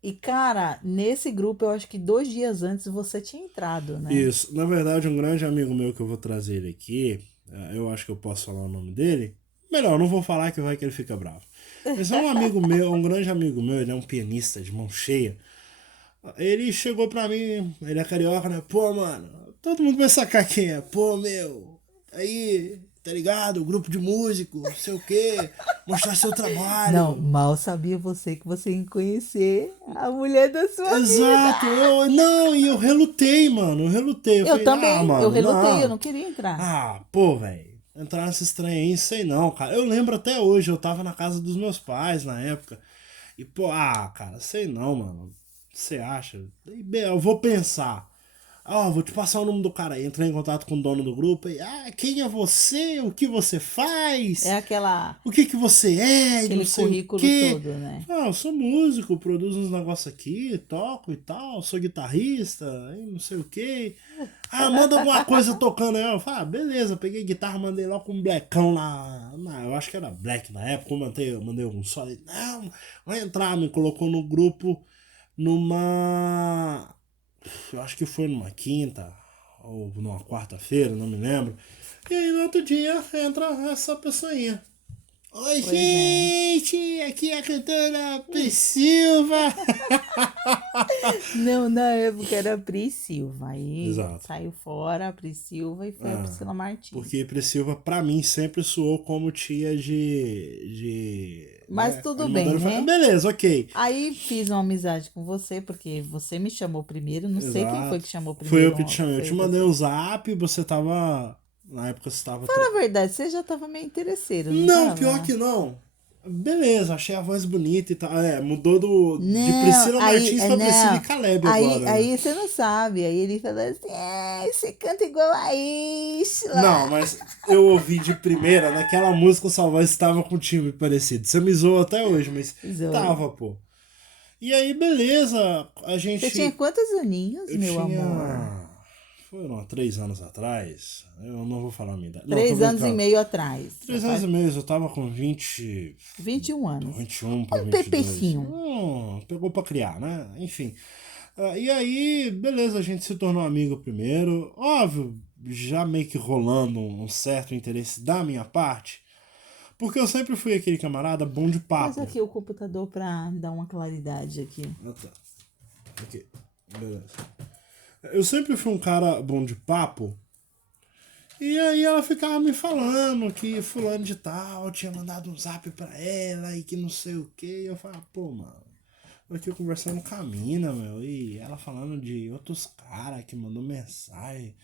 E, cara, nesse grupo, eu acho que 2 dias antes você tinha entrado, né? Isso. Na verdade, um grande amigo meu que eu vou trazer ele aqui, eu acho que eu posso falar o nome dele. Melhor, não vou falar que vai que ele fica bravo. Mas é um amigo meu, um grande amigo meu, ele é um pianista de mão cheia. Ele chegou pra mim, ele é carioca, né? Pô, mano, todo mundo vai sacar quem é. Pô, meu, aí, tá ligado? Grupo de músico, não sei o quê, mostrar seu trabalho. Não, mal sabia você que você ia conhecer a mulher da sua Exato, vida. e eu relutei, mano, eu relutei. Eu falei, também, mano, eu relutei, não. eu não queria entrar. Ah, pô, velho, entrar nessa estranha aí, sei não, cara. Eu lembro até hoje, eu tava na casa dos meus pais na época. E, pô, cara, sei não, mano. Você acha? Eu vou pensar. Vou te passar o nome do cara aí. Entrei em contato com o dono do grupo e, quem é você? O que você faz? É O que você é? aquele Não sei o currículo quê. todo, né? Eu sou músico, produzo uns negócios aqui, toco e tal, sou guitarrista, e não sei o quê. Manda alguma coisa tocando aí. Eu falo, beleza, peguei guitarra, mandei lá com um blackão lá. Eu acho que era black na época, eu mandei algum solo. Não, vai entrar, me colocou no grupo numa. Eu acho que foi numa quinta ou numa quarta-feira, não me lembro. E aí no outro dia entra essa pessoinha. Oi, Pois gente! Aqui é a cantora Priscila. Não, na época era a Pris Silva. Aí Exato. saiu fora a Pris Silva e foi a Priscila Martins. Porque Priscila, pra mim, sempre soou como tia de Mas tudo bem, né? Beleza, ok. Aí fiz uma amizade com você, porque você me chamou primeiro. Não sei quem foi que chamou primeiro. Foi eu que te chamei. Eu te mandei um zap, você tava. Na época você tava. Fala a verdade, você já tava meio interesseiro, não Não, tava? pior que não. Beleza, achei a voz bonita e tal. Mudou de Não, Priscila Martins pra não. Priscila e Caleb agora. né? Aí você não sabe. Aí ele falou assim: você canta igual a Isla. Não, mas eu ouvi de primeira, naquela música sua voz estava com um timbre parecido. Você me zoou até hoje, mas Zoou. tava, pô. E aí, beleza, a gente... Você tinha quantos aninhos, meu amor? Foram 3 anos atrás. Eu não vou falar a minha idade. 3 anos e meio atrás. 3 anos e meio, eu tava com 20... 21 anos. 21 pra Um 22. pepecinho. Pegou pra criar, né? Enfim. E aí, beleza, a gente se tornou amigo primeiro. Óbvio, já meio que rolando um certo interesse da minha parte. Porque eu sempre fui aquele camarada bom de papo. Mas aqui o computador pra dar uma claridade aqui. Tá. Beleza. Eu sempre fui um cara bom de papo. E aí ela ficava me falando que fulano de tal tinha mandado um zap pra ela e que não sei o que. E eu falava, pô, mano, tô aqui conversando com a mina, meu. E ela falando de outros caras que mandou mensagem.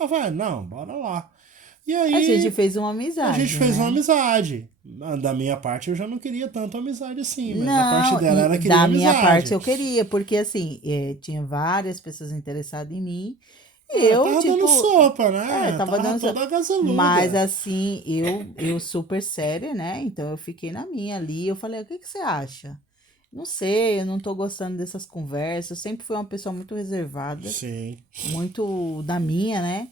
Eu falei, não, bora lá. E aí, A gente fez uma a amizade, gente fez né? uma amizade. Da minha parte eu já não queria tanto amizade assim, mas da parte Não, dela ela e queria da minha amizade. parte eu queria, porque assim, tinha várias pessoas interessadas em mim. E Ah, eu, tava dando tipo, sopa, né? tava Tava dando. toda Mas agasaluda. assim, eu super séria, né? Então eu fiquei na minha ali. Eu falei, o que que você acha? Não sei, eu não tô gostando dessas conversas. Eu sempre fui uma pessoa muito reservada, Sim. muito da minha, né?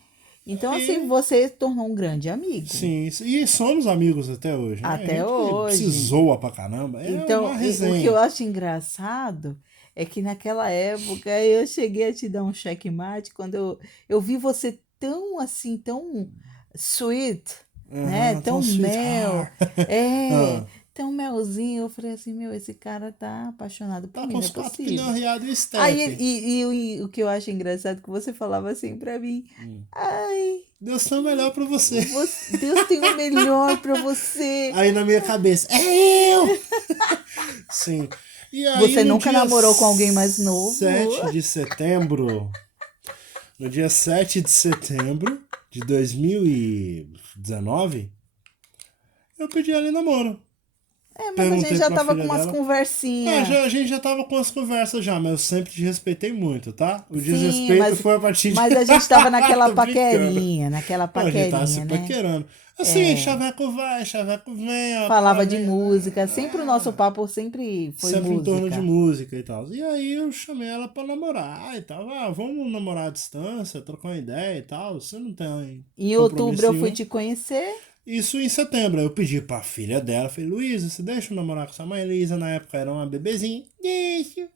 Então, assim, E você tornou um grande amigo. sim, e somos amigos até hoje, né? A Até gente se hoje. zoa pra caramba. É uma Então, o que eu resenha. acho engraçado é que naquela época eu cheguei a te dar um checkmate quando eu vi você tão assim, tão sweet, né? Aham, tão Tão mel, sweetheart. é, Ah, tão melzinho. Eu falei assim, meu, esse cara tá apaixonado por tá mim, com não é os quatro possível. pneus riados e Aí, step. o que eu acho engraçado é que você falava assim pra mim, ai, Deus tem o melhor pra você. Deus tem o melhor pra você. Aí na minha cabeça, é eu! Sim. E aí Você no nunca dia namorou com alguém mais novo? 7 de setembro, no dia 7 de setembro de 2019, eu pedi ela em namoro. Mas a gente Perguntei já pra tava com filha umas dela. conversinhas. A gente já tava com as conversas já, mas eu sempre te respeitei muito, tá? O Sim, desrespeito foi a partir de... mas a gente tava naquela Tô brincando. paquerinha, naquela Não, a gente tava se paquerinha, né? paquerando. Assim, chaveco vai, chaveco vem, ó, Falava pá, de vem. música, sempre o nosso papo sempre foi Sempre em torno de música. música e tal. E aí eu chamei ela pra namorar e tal. Ah, vamos namorar à distância, trocar uma ideia e tal. Você não tem Em outubro compromisso eu fui nenhum. te conhecer. Isso em setembro. Eu pedi pra filha dela, falei, Luísa, você deixa eu namorar com sua mãe? Luísa na época era uma bebezinha. Deixa.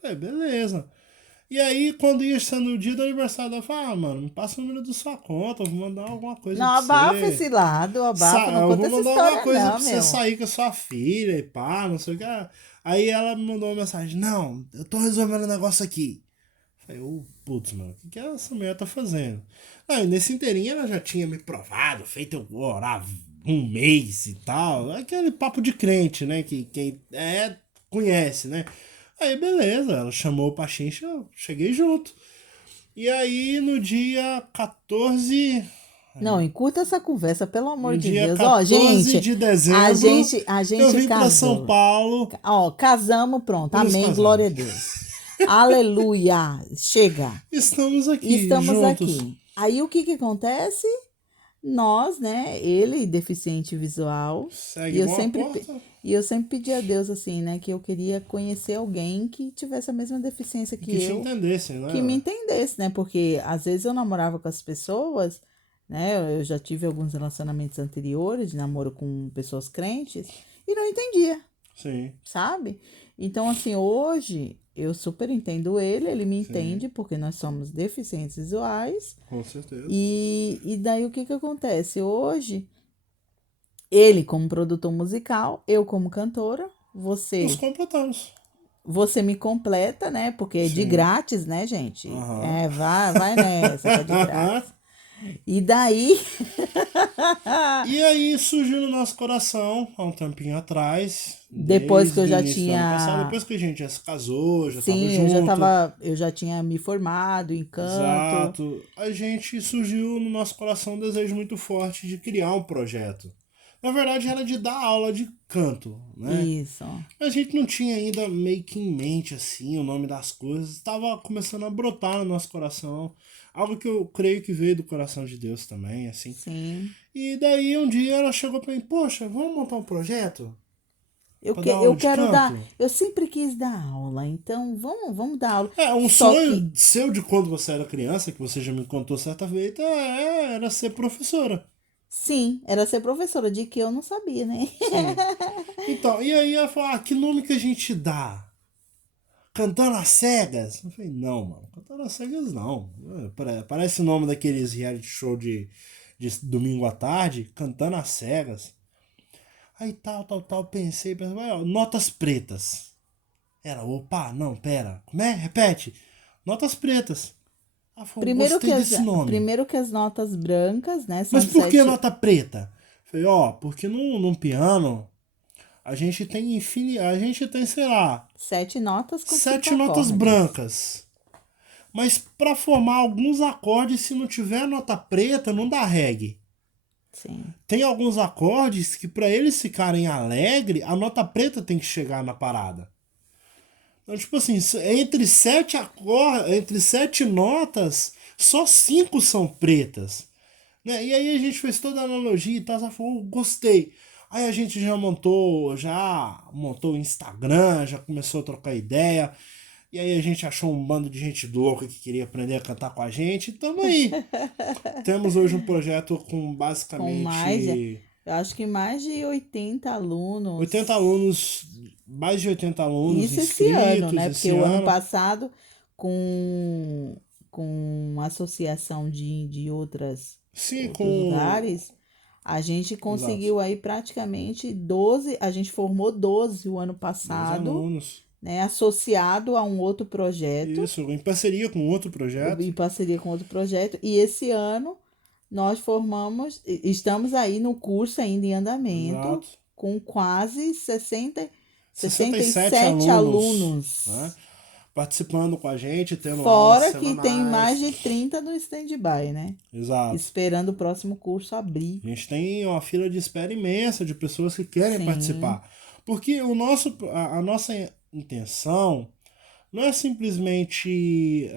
Falei, beleza. E aí, quando ia ser no dia do aniversário dela, eu falei, ah, mano, me passa o número da sua conta, eu vou mandar alguma coisa Não pra abafa você. esse lado, abafa, não Eu conta vou essa mandar alguma história coisa não, pra você meu. sair com a sua filha e pá, não sei o que. Aí ela me mandou uma mensagem, não, eu tô resolvendo um negócio aqui. Falei, putz, mano, o que essa mulher tá fazendo? Aí, nesse inteirinho ela já tinha me provado, feito eu orar um mês e tal. Aquele papo de crente, né? Que quem conhece, né? Aí, beleza, ela chamou pra xincha, eu cheguei junto. E aí, no dia 14. Não, encurta essa conversa, pelo amor No de dia Deus. Ó, 14 gente, de a dezembro, gente, a eu gente vim pra São casou. Paulo Ó, casamos, pronto. e nos Amém, casamos. glória a Deus. Aleluia. Chega. Estamos aqui, Estamos juntos. aqui. Aí o que que acontece? Nós, né, ele deficiente visual, e Segue eu igual a sempre porta. e eu sempre pedi a Deus assim, né, que eu queria conhecer alguém que tivesse a mesma deficiência E que que te eu, entendessem, que me né? entendesse, né? Porque às vezes eu namorava com as pessoas, né? Eu já tive alguns relacionamentos anteriores de namoro com pessoas crentes e não entendia, Sim, sabe? Então, assim, hoje eu super entendo ele me sim, entende, porque nós somos deficientes visuais. com certeza. E daí o que que acontece? Hoje, ele como produtor musical, eu como cantora, Nos você completamos. você me completa, né? Porque é de Sim. grátis, né, gente? Aham. É, vai nessa, que é de grátis. E daí, E aí surgiu no nosso coração, há um tempinho atrás, depois que eu desde o já início do ano passado, tinha, depois que a gente já se casou, já tava sim, junto. eu já tinha me formado em canto. Exato. A gente surgiu no nosso coração um desejo muito forte de criar um projeto. Na verdade, era de dar aula de canto, né? Isso. A gente não tinha ainda meio que em mente, assim, o nome das coisas. Estava começando a brotar no nosso coração. Algo que eu creio que veio do coração de Deus também, assim. Sim. E daí um dia ela chegou pra mim, poxa, vamos montar um projeto pra dar Eu aula de quero dar, canto? eu sempre quis dar aula, então vamos dar aula. É, um Só que, sonho seu de quando você era criança, que você já me contou certa vez, era ser professora. sim, era ser professora, de que eu não sabia, né? Sim. Então, e aí ela falou, que nome que a gente dá? Cantando às cegas? Eu falei, não, mano, cantando às cegas não. Parece o nome daqueles reality show de domingo à tarde, cantando às cegas. Aí pensei, notas pretas. Era, opa, não, pera, como é? Repete. Notas pretas. Ah, falou, Primeiro gostei que, desse nome. primeiro que as notas brancas, né? São Mas por que 7, nota preta? Falei, ó, porque num piano a gente tem a gente tem, sei lá, 7 notas com 5 7 notas acordes. brancas. Mas para formar alguns acordes, se não tiver nota preta, não dá reggae. Sim. Tem alguns acordes que para eles ficarem alegre, a nota preta tem que chegar na parada. Então, tipo assim, entre 7 entre 7 notas, só 5 são pretas. Né? E aí a gente fez toda a analogia e tal, ela falou, gostei. Aí a gente já montou o Instagram, já começou a trocar ideia. E aí a gente achou um bando de gente louca que queria aprender a cantar com a gente. E tamo aí. Temos hoje um projeto com Com mais, basicamente eu acho que mais de 80 alunos. 80 alunos, mais de 80 alunos Isso esse ano, inscritos né? esse Porque o ano ano. passado, com associação de Sim, outros com... lugares, a gente Exato. conseguiu aí praticamente 12, a gente formou 12 o ano 12 passado, alunos. né? Associado a um outro projeto, Isso, em parceria com outro projeto. em parceria com outro projeto, e esse ano nós estamos aí no curso ainda em andamento, Exato. com quase 67 67 alunos. Né? Participando com a gente, tendo Fora aulas que semanais. tem mais de 30 no stand-by, né? Exato. Esperando o próximo curso abrir. A gente tem uma fila de espera imensa de pessoas que querem Sim. participar. Porque a nossa intenção não é simplesmente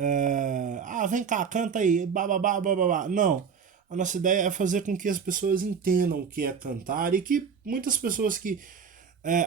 vem cá, canta aí, bababá, bababá. Não. A nossa ideia é fazer com que as pessoas entendam o que é cantar e que muitas pessoas que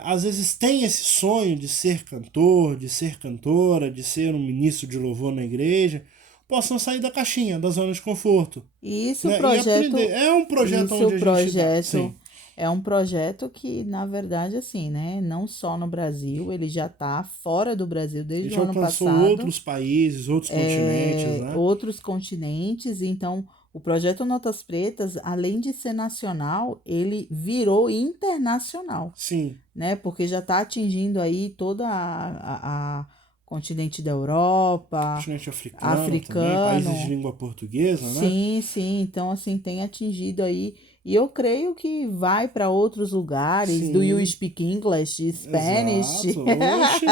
às vezes têm esse sonho de ser cantor, de ser cantora, de ser um ministro de louvor na igreja, possam sair da caixinha, da zona de conforto. E isso, Né? projeto, E aprender. É um projeto onde a gente dá. Sim. é um projeto que, na verdade, assim, né? Não só no Brasil, ele já está fora do Brasil A desde gente o ano alcançou passado. outros países, outros continentes, né? Outros continentes. Então, o projeto Notas Pretas, além de ser nacional, ele virou internacional, Sim. né? Porque já está atingindo aí toda a continente da Europa, Continente africano também, países de língua portuguesa, né? Sim, sim. Então, assim, tem atingido aí. E eu creio que vai para outros lugares. Sim. Do you speak English, Spanish? Exato. Oxe.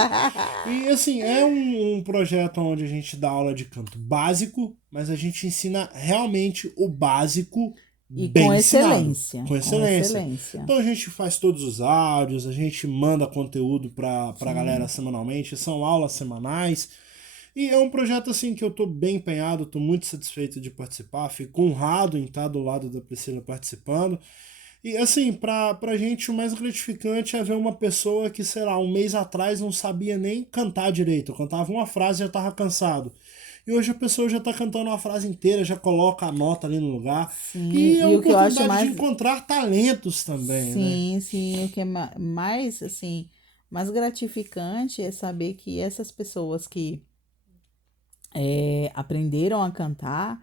E assim, é um projeto onde a gente dá aula de canto básico, mas a gente ensina realmente o básico E bem com ensinado. excelência. Com excelência. Então a gente faz todos os áudios, a gente manda conteúdo pra galera semanalmente, são aulas semanais. E é um projeto assim que eu tô bem empenhado, tô muito satisfeito de participar, fico honrado em estar do lado da Priscila participando. E assim, pra gente o mais gratificante é ver uma pessoa que, sei lá, um mês atrás não sabia nem cantar direito, eu cantava uma frase e já tava cansado. E hoje a pessoa já tá cantando uma frase inteira, já coloca a nota ali no lugar. Sim, E é uma o que eu acho oportunidade mais... de encontrar talentos também, sim, né? Sim, o que é mais, assim, mais gratificante é saber que essas pessoas que aprenderam a cantar,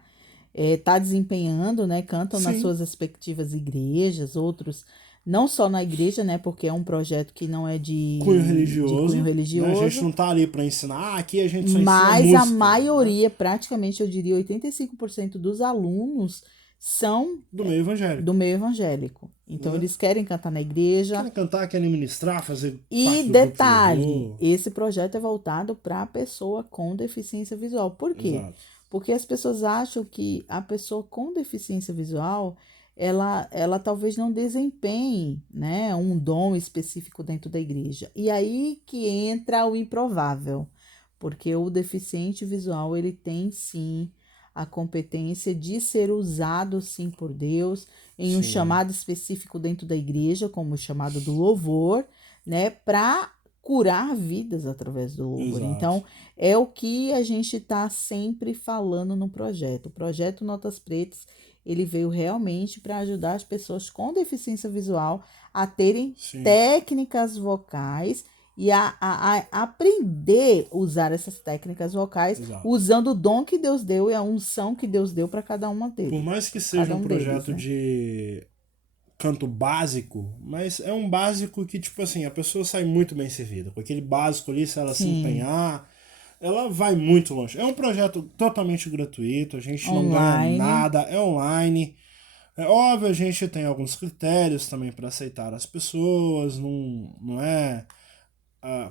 tá desempenhando, né? Cantam nas Sim. suas respectivas igrejas, outros não só na igreja, né? Porque é um projeto que não é de Cunho de religioso. cunho Né? A religioso, gente não tá ali pra ensinar, aqui a gente só ensina mas música. a maioria, praticamente, eu diria 85% dos alunos são Do meio evangélico. do meio evangélico. Então, Né? eles querem cantar na igreja. Querem cantar, querem ministrar, fazer E parte do grupo de detalhe, louvor. esse projeto é voltado para a pessoa com deficiência visual. Por quê? Exato. Porque as pessoas acham que a pessoa com deficiência visual, ela talvez não desempenhe, né, um dom específico dentro da igreja. E aí que entra o improvável, porque o deficiente visual, ele tem sim a competência de ser usado sim por Deus em um Sim. chamado específico dentro da igreja, como o chamado do louvor, né, para curar vidas através do louvor. Exato. Então, é o que a gente está sempre falando no projeto. O projeto Notas Pretas, ele veio realmente para ajudar as pessoas com deficiência visual a terem Sim. técnicas vocais e a aprender a usar essas técnicas vocais, Exato. usando o dom que Deus deu e a unção que Deus deu para cada uma Por deles. mais que seja um projeto deles, né? de canto básico, mas é um básico que, tipo assim, a pessoa sai muito bem servida. Com aquele básico ali, se ela se Sim. empenhar, ela vai muito longe. É um projeto totalmente gratuito, a gente não ganha Online. nada, é online. É óbvio, a gente tem alguns critérios também para aceitar as pessoas, não é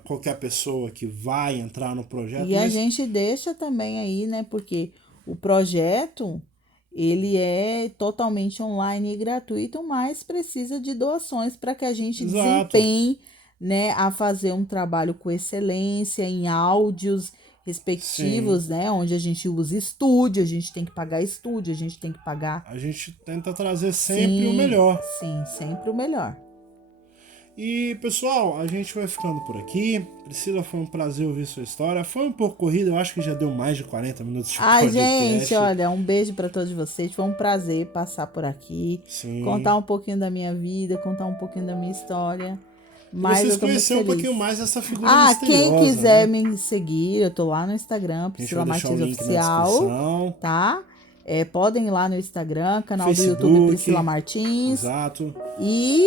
qualquer pessoa que vai entrar no projeto. E a mas gente deixa também aí, né? Porque o projeto, ele é totalmente online e gratuito, mas precisa de doações para que a gente Exato. desempenhe, né, a fazer um trabalho com excelência em áudios respectivos, né? Onde a gente usa estúdio, a gente tem que pagar estúdio, a gente tem que pagar. A gente tenta trazer sempre o Sim, melhor. sim, sempre o melhor. E, pessoal, a gente vai ficando por aqui. Priscila, foi um prazer ouvir sua história. Foi um pouco corrida, eu acho que já deu mais de 40 minutos de Ai, podcast. gente, olha, um beijo para todos vocês. Foi um prazer passar por aqui, Sim. contar um pouquinho da minha vida, contar um pouquinho da minha história. E Mas vocês eu tô muito conheceram um feliz. pouquinho mais essa figura Quem misteriosa, quiser né? me seguir, eu tô lá no Instagram, A gente Priscila vai deixar Martins o link na Oficial, descrição. tá? Podem ir lá no Instagram, canal Facebook, do YouTube Priscila Martins. Exato. E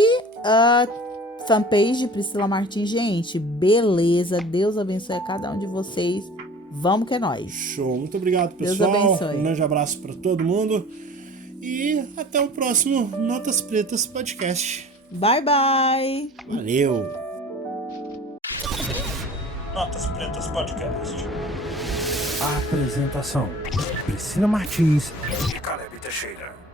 fanpage Priscila Martins. Gente, beleza. Deus abençoe a cada um de vocês. Vamos que é nóis. Show. Muito obrigado, Deus pessoal. abençoe. Um grande abraço para todo mundo. E até o próximo Notas Pretas Podcast. Bye, bye. Valeu. Notas Pretas Podcast. Apresentação: Priscila Martins e Caleb Teixeira.